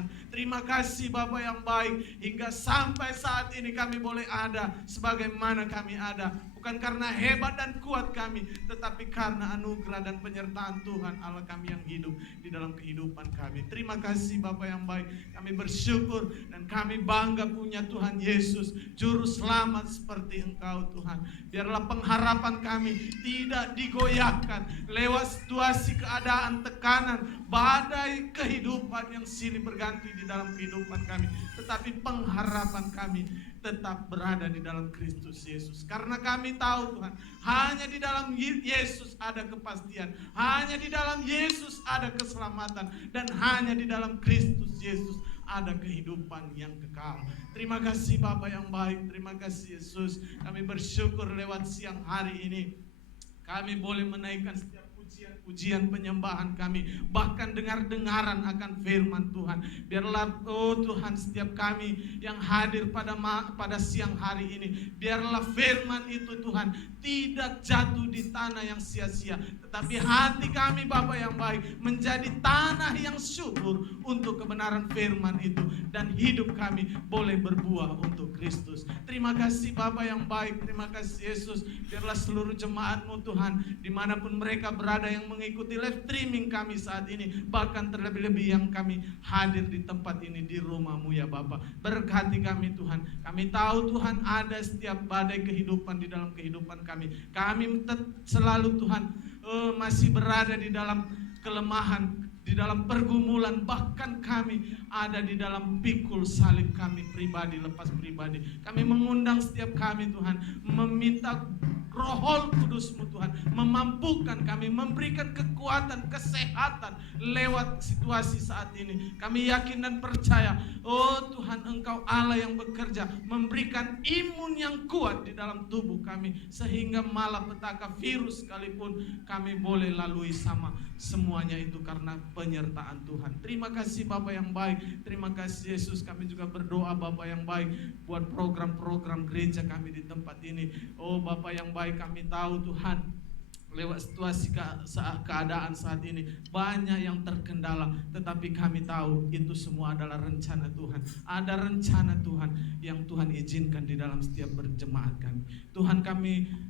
Tuhan. Terima kasih Bapa yang baik, hingga sampai saat ini kami boleh ada sebagaimana kami ada. Bukan karena hebat dan kuat kami, tetapi karena anugerah dan penyertaan Tuhan Allah kami yang hidup di dalam kehidupan kami. Terima kasih Bapa yang baik, kami bersyukur dan kami bangga punya Tuhan Yesus, Juru Selamat seperti Engkau Tuhan. Biarlah pengharapan kami tidak digoyahkan lewat situasi keadaan tekanan, badai kehidupan yang silih berganti di dalam kehidupan kami. Tetapi pengharapan kami tetap berada di dalam Kristus Yesus. Karena kami tahu Tuhan, hanya di dalam Yesus ada kepastian, hanya di dalam Yesus ada keselamatan, dan hanya di dalam Kristus Yesus ada kehidupan yang kekal. Terima kasih Bapa yang baik, terima kasih Yesus. Kami bersyukur lewat siang hari ini kami boleh menaikkan setiap pujian penyembahan kami, bahkan dengar-dengaran akan firman Tuhan. Biarlah Tuhan, setiap kami yang hadir pada siang hari ini, biarlah firman itu Tuhan tidak jatuh di tanah yang sia-sia, tetapi hati kami Bapa yang baik menjadi tanah yang subur untuk kebenaran firman itu, dan hidup kami boleh berbuah untuk Kristus. Terima kasih Bapa yang baik, terima kasih Yesus. Biarlah seluruh jemaat-Mu Tuhan, dimanapun mereka berada yang mengikuti live streaming kami saat ini, bahkan terlebih-lebih yang kami hadir di tempat ini, di rumah-Mu ya Bapa. Berkati kami Tuhan. Kami tahu Tuhan ada setiap badai kehidupan di dalam kehidupan kami. Kami selalu Tuhan masih berada di dalam kelemahan, di dalam pergumulan, bahkan kami ada di dalam pikul salib kami pribadi, lepas pribadi. Kami mengundang setiap kami Tuhan, meminta Roh Kudus-Mu Tuhan memampukan kami, memberikan kekuatan, kesehatan lewat situasi saat ini. Kami yakin dan percaya, oh Tuhan, Engkau Allah yang bekerja, memberikan imun yang kuat di dalam tubuh kami, sehingga malapetaka virus sekalipun kami boleh lalui sama semuanya itu karena penyertaan Tuhan. Terima kasih Bapa yang baik, terima kasih Yesus. Kami juga berdoa Bapa yang baik buat program-program gereja kami di tempat ini. Oh Bapa yang baik, kami tahu Tuhan, lewat situasi keadaan saat ini banyak yang terkendala, tetapi kami tahu itu semua adalah rencana Tuhan. Ada rencana Tuhan yang Tuhan izinkan di dalam setiap berjemaat kami. Tuhan, kami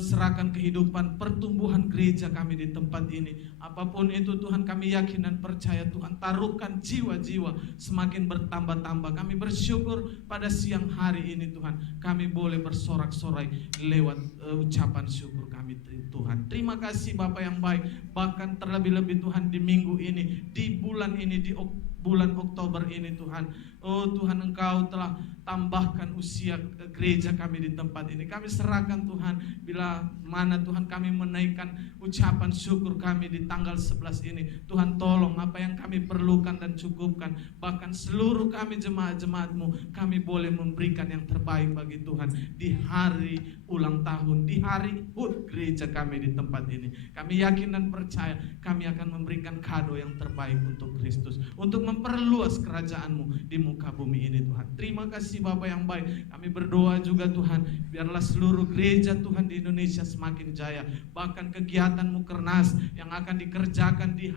serahkan kehidupan pertumbuhan gereja kami di tempat ini. Apapun itu Tuhan, kami yakin dan percaya Tuhan, taruhkan jiwa-jiwa semakin bertambah-tambah. Kami bersyukur pada siang hari ini Tuhan, kami boleh bersorak-sorai lewat ucapan syukur kami Tuhan. Terima kasih Bapa yang baik. Bahkan terlebih-lebih Tuhan, di minggu ini, di bulan ini, di bulan Oktober ini Tuhan, oh Tuhan, Engkau telah tambahkan usia gereja kami di tempat ini. Kami serahkan Tuhan, bila mana Tuhan kami menaikkan ucapan syukur kami di tanggal 11 ini. Tuhan, tolong apa yang kami perlukan dan cukupkan. Bahkan seluruh kami jemaat-jemaat-Mu, kami boleh memberikan yang terbaik bagi Tuhan di hari ulang tahun, di hari HUT gereja kami di tempat ini. Kami yakin dan percaya kami akan memberikan kado yang terbaik untuk Kristus, untuk memperluas kerajaan-Mu di muka bumi ini Tuhan. Terima kasih Bapa yang baik. Kami berdoa juga Tuhan, biarlah seluruh gereja Tuhan di Indonesia semakin jaya. Bahkan kegiatan Mukernas yang akan dikerjakan di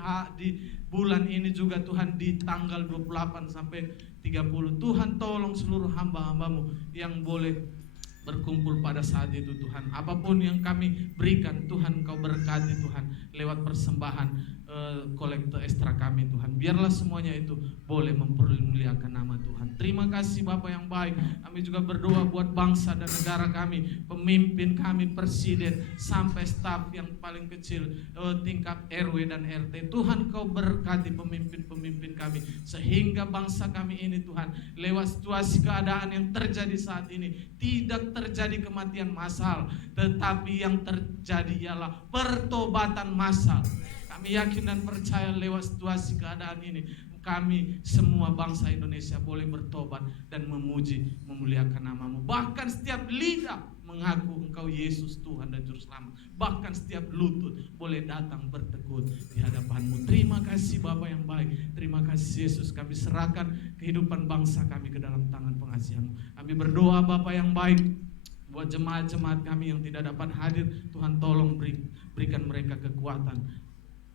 bulan ini juga Tuhan, di tanggal 28 sampai 30. Tuhan, tolong seluruh hamba-hamba-Mu yang boleh berkumpul pada saat itu Tuhan. Apapun yang kami berikan Tuhan, Engkau berkati Tuhan lewat persembahan kolektor ekstra kami Tuhan. Biarlah semuanya itu boleh mempermuliakan nama Tuhan. Terima kasih Bapa yang baik. Kami juga berdoa buat bangsa dan negara kami, pemimpin kami, presiden, sampai staf yang paling kecil, tingkat RW dan RT. Tuhan, Kau berkati pemimpin-pemimpin kami, sehingga bangsa kami ini Tuhan, lewat situasi keadaan yang terjadi saat ini, tidak terjadi kematian massal, tetapi yang terjadi ialah pertobatan massal. Kami yakin dan percaya lewat situasi keadaan ini, kami semua bangsa Indonesia boleh bertobat dan memuji, memuliakan nama-Mu. Bahkan setiap lidah mengaku Engkau Yesus Tuhan dan Juru Selamat. Bahkan setiap lutut boleh datang bertekun di hadapan-Mu. Terima kasih Bapa yang baik. Terima kasih Yesus. Kami serahkan kehidupan bangsa kami ke dalam tangan pengasihan-Mu. Kami berdoa Bapa yang baik buat jemaat-jemaat kami yang tidak dapat hadir. Tuhan, tolong berikan mereka kekuatan,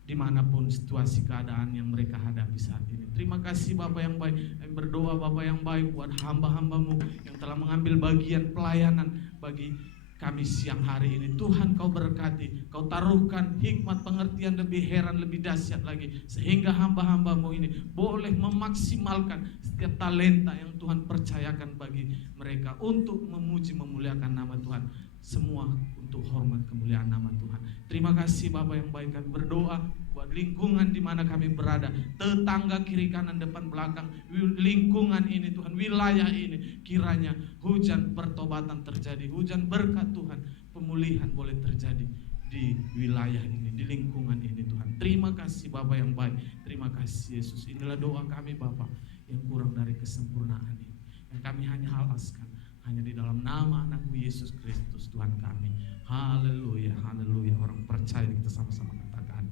dimanapun situasi keadaan yang mereka hadapi saat ini. Terima kasih Bapak yang baik. Kami berdoa Bapak yang baik buat hamba-hambamu yang telah mengambil bagian pelayanan bagi kami siang hari ini. Tuhan Kau berkati, Kau taruhkan hikmat pengertian lebih heran, lebih dahsyat lagi, sehingga hamba-hambamu ini boleh memaksimalkan setiap talenta yang Tuhan percayakan bagi mereka untuk memuji memuliakan nama Tuhan. Semua untuk hormat kemuliaan nama Tuhan. Terima kasih Bapak yang baik. Kami berdoa buat lingkungan di mana kami berada, tetangga kiri kanan depan belakang, lingkungan ini Tuhan, wilayah ini, kiranya hujan pertobatan terjadi, hujan berkat Tuhan, pemulihan boleh terjadi di wilayah ini, di lingkungan ini Tuhan. Terima kasih Bapak yang baik. Terima kasih Yesus. Inilah doa kami Bapak yang kurang dari kesempurnaan ini, yang kami hanya halaskan hanya di dalam nama anakmu Yesus Kristus Tuhan kami. Haleluya, haleluya. Orang percaya kita sama-sama katakan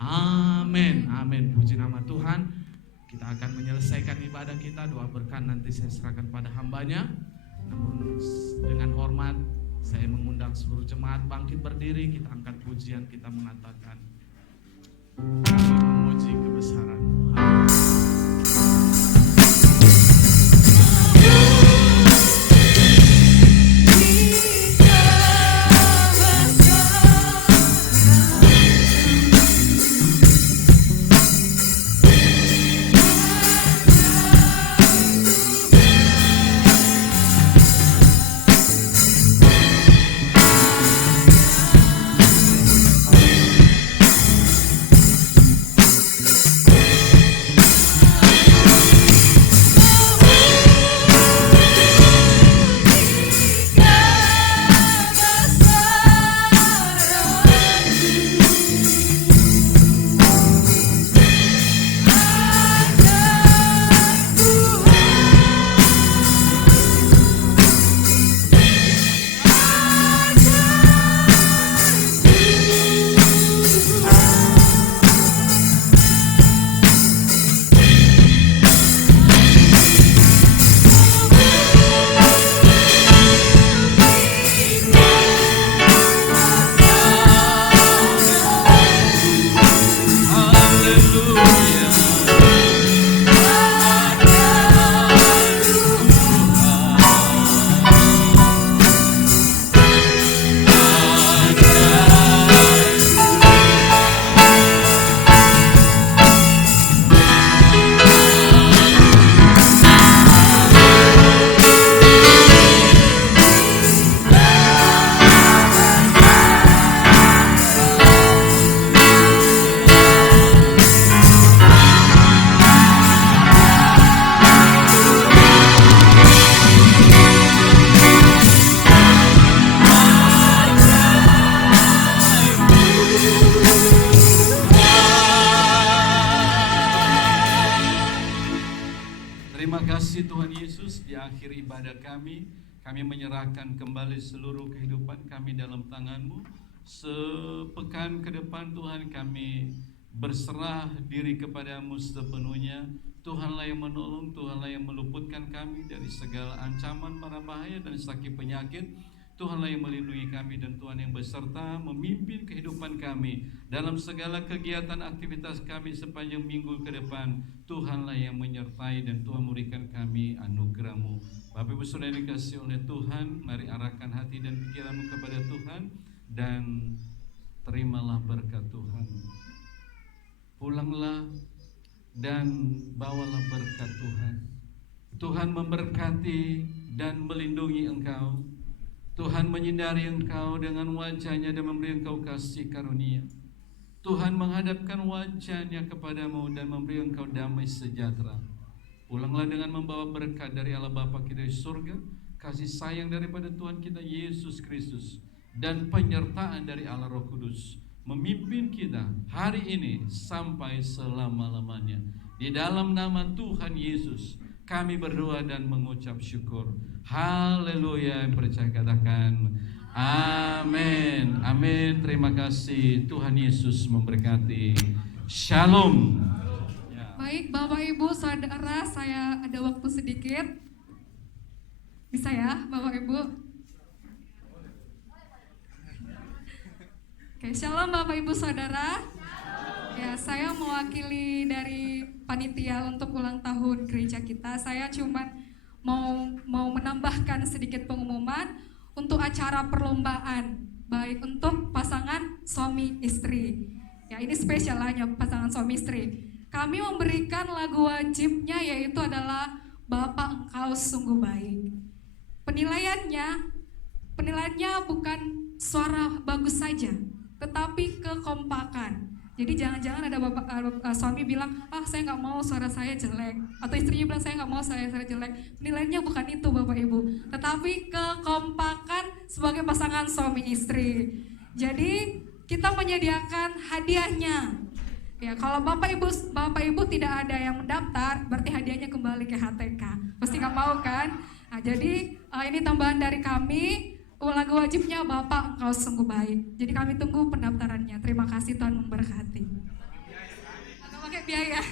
amin, amin. Puji nama Tuhan. Kita akan menyelesaikan ibadah kita. Doa berkat nanti saya serahkan pada hambanya. Namun dengan hormat saya mengundang seluruh jemaat bangkit berdiri. Kita angkat pujian, kita mengatakan kami memuji kebesaran-Mu. Kami menyerahkan kembali seluruh kehidupan kami dalam tangan-Mu. Sepekan ke depan Tuhan kami berserah diri kepada-Mu sepenuhnya. Tuhanlah yang menolong, Tuhanlah yang meluputkan kami dari segala ancaman, mara bahaya dan sakit penyakit. Tuhanlah yang melindungi kami dan Tuhan yang beserta memimpin kehidupan kami dalam segala kegiatan aktivitas kami sepanjang minggu ke depan. Tuhanlah yang menyertai dan Tuhan memberikan kami anugerah-Mu. Bapak Ibu Saudara yang dikasihi oleh Tuhan, mari arahkan hati dan pikiranmu kepada Tuhan dan terimalah berkat Tuhan. Pulanglah dan bawalah berkat Tuhan. Tuhan memberkati dan melindungi engkau. Tuhan menyinari engkau dengan wajah-Nya dan memberi engkau kasih karunia. Tuhan menghadapkan wajah-Nya kepadamu dan memberi engkau damai sejahtera. Pulanglah dengan membawa berkat dari Allah Bapa kita di surga, kasih sayang daripada Tuhan kita Yesus Kristus, dan penyertaan dari Allah Roh Kudus memimpin kita hari ini sampai selama-lamanya. Di dalam nama Tuhan Yesus kami berdoa dan mengucap syukur. Haleluya. Yang percaya katakan amin. Amin. Terima kasih. Tuhan Yesus memberkati. Shalom. Baik, Bapak Ibu Saudara, saya ada waktu sedikit. Bisa ya, Bapak Ibu? Oke, shalom Bapak Ibu Saudara. Ya, saya mewakili dari panitia untuk ulang tahun gereja kita. Saya cuma mau menambahkan sedikit pengumuman untuk acara perlombaan, baik untuk pasangan suami istri. Ya, ini spesial hanya pasangan suami istri. Kami memberikan lagu wajibnya yaitu adalah Bapa Engkau Sungguh Baik. Penilaiannya bukan suara bagus saja, tetapi kekompakan. Jadi jangan-jangan ada suami bilang, saya nggak mau suara saya jelek, atau istrinya bilang saya nggak mau suara saya jelek. Penilaiannya bukan itu Bapak Ibu, tetapi kekompakan sebagai pasangan suami istri. Jadi kita menyediakan hadiahnya. Ya, kalau Bapak Ibu tidak ada yang mendaftar, berarti hadiahnya kembali ke HTK. Pasti nggak mau kan? Nah, jadi ini tambahan dari kami. Lagu wajibnya Bapak Engkau Sungguh Baik. Jadi kami tunggu pendaftarannya. Terima kasih, Tuhan memberkati. Atau pakai biaya.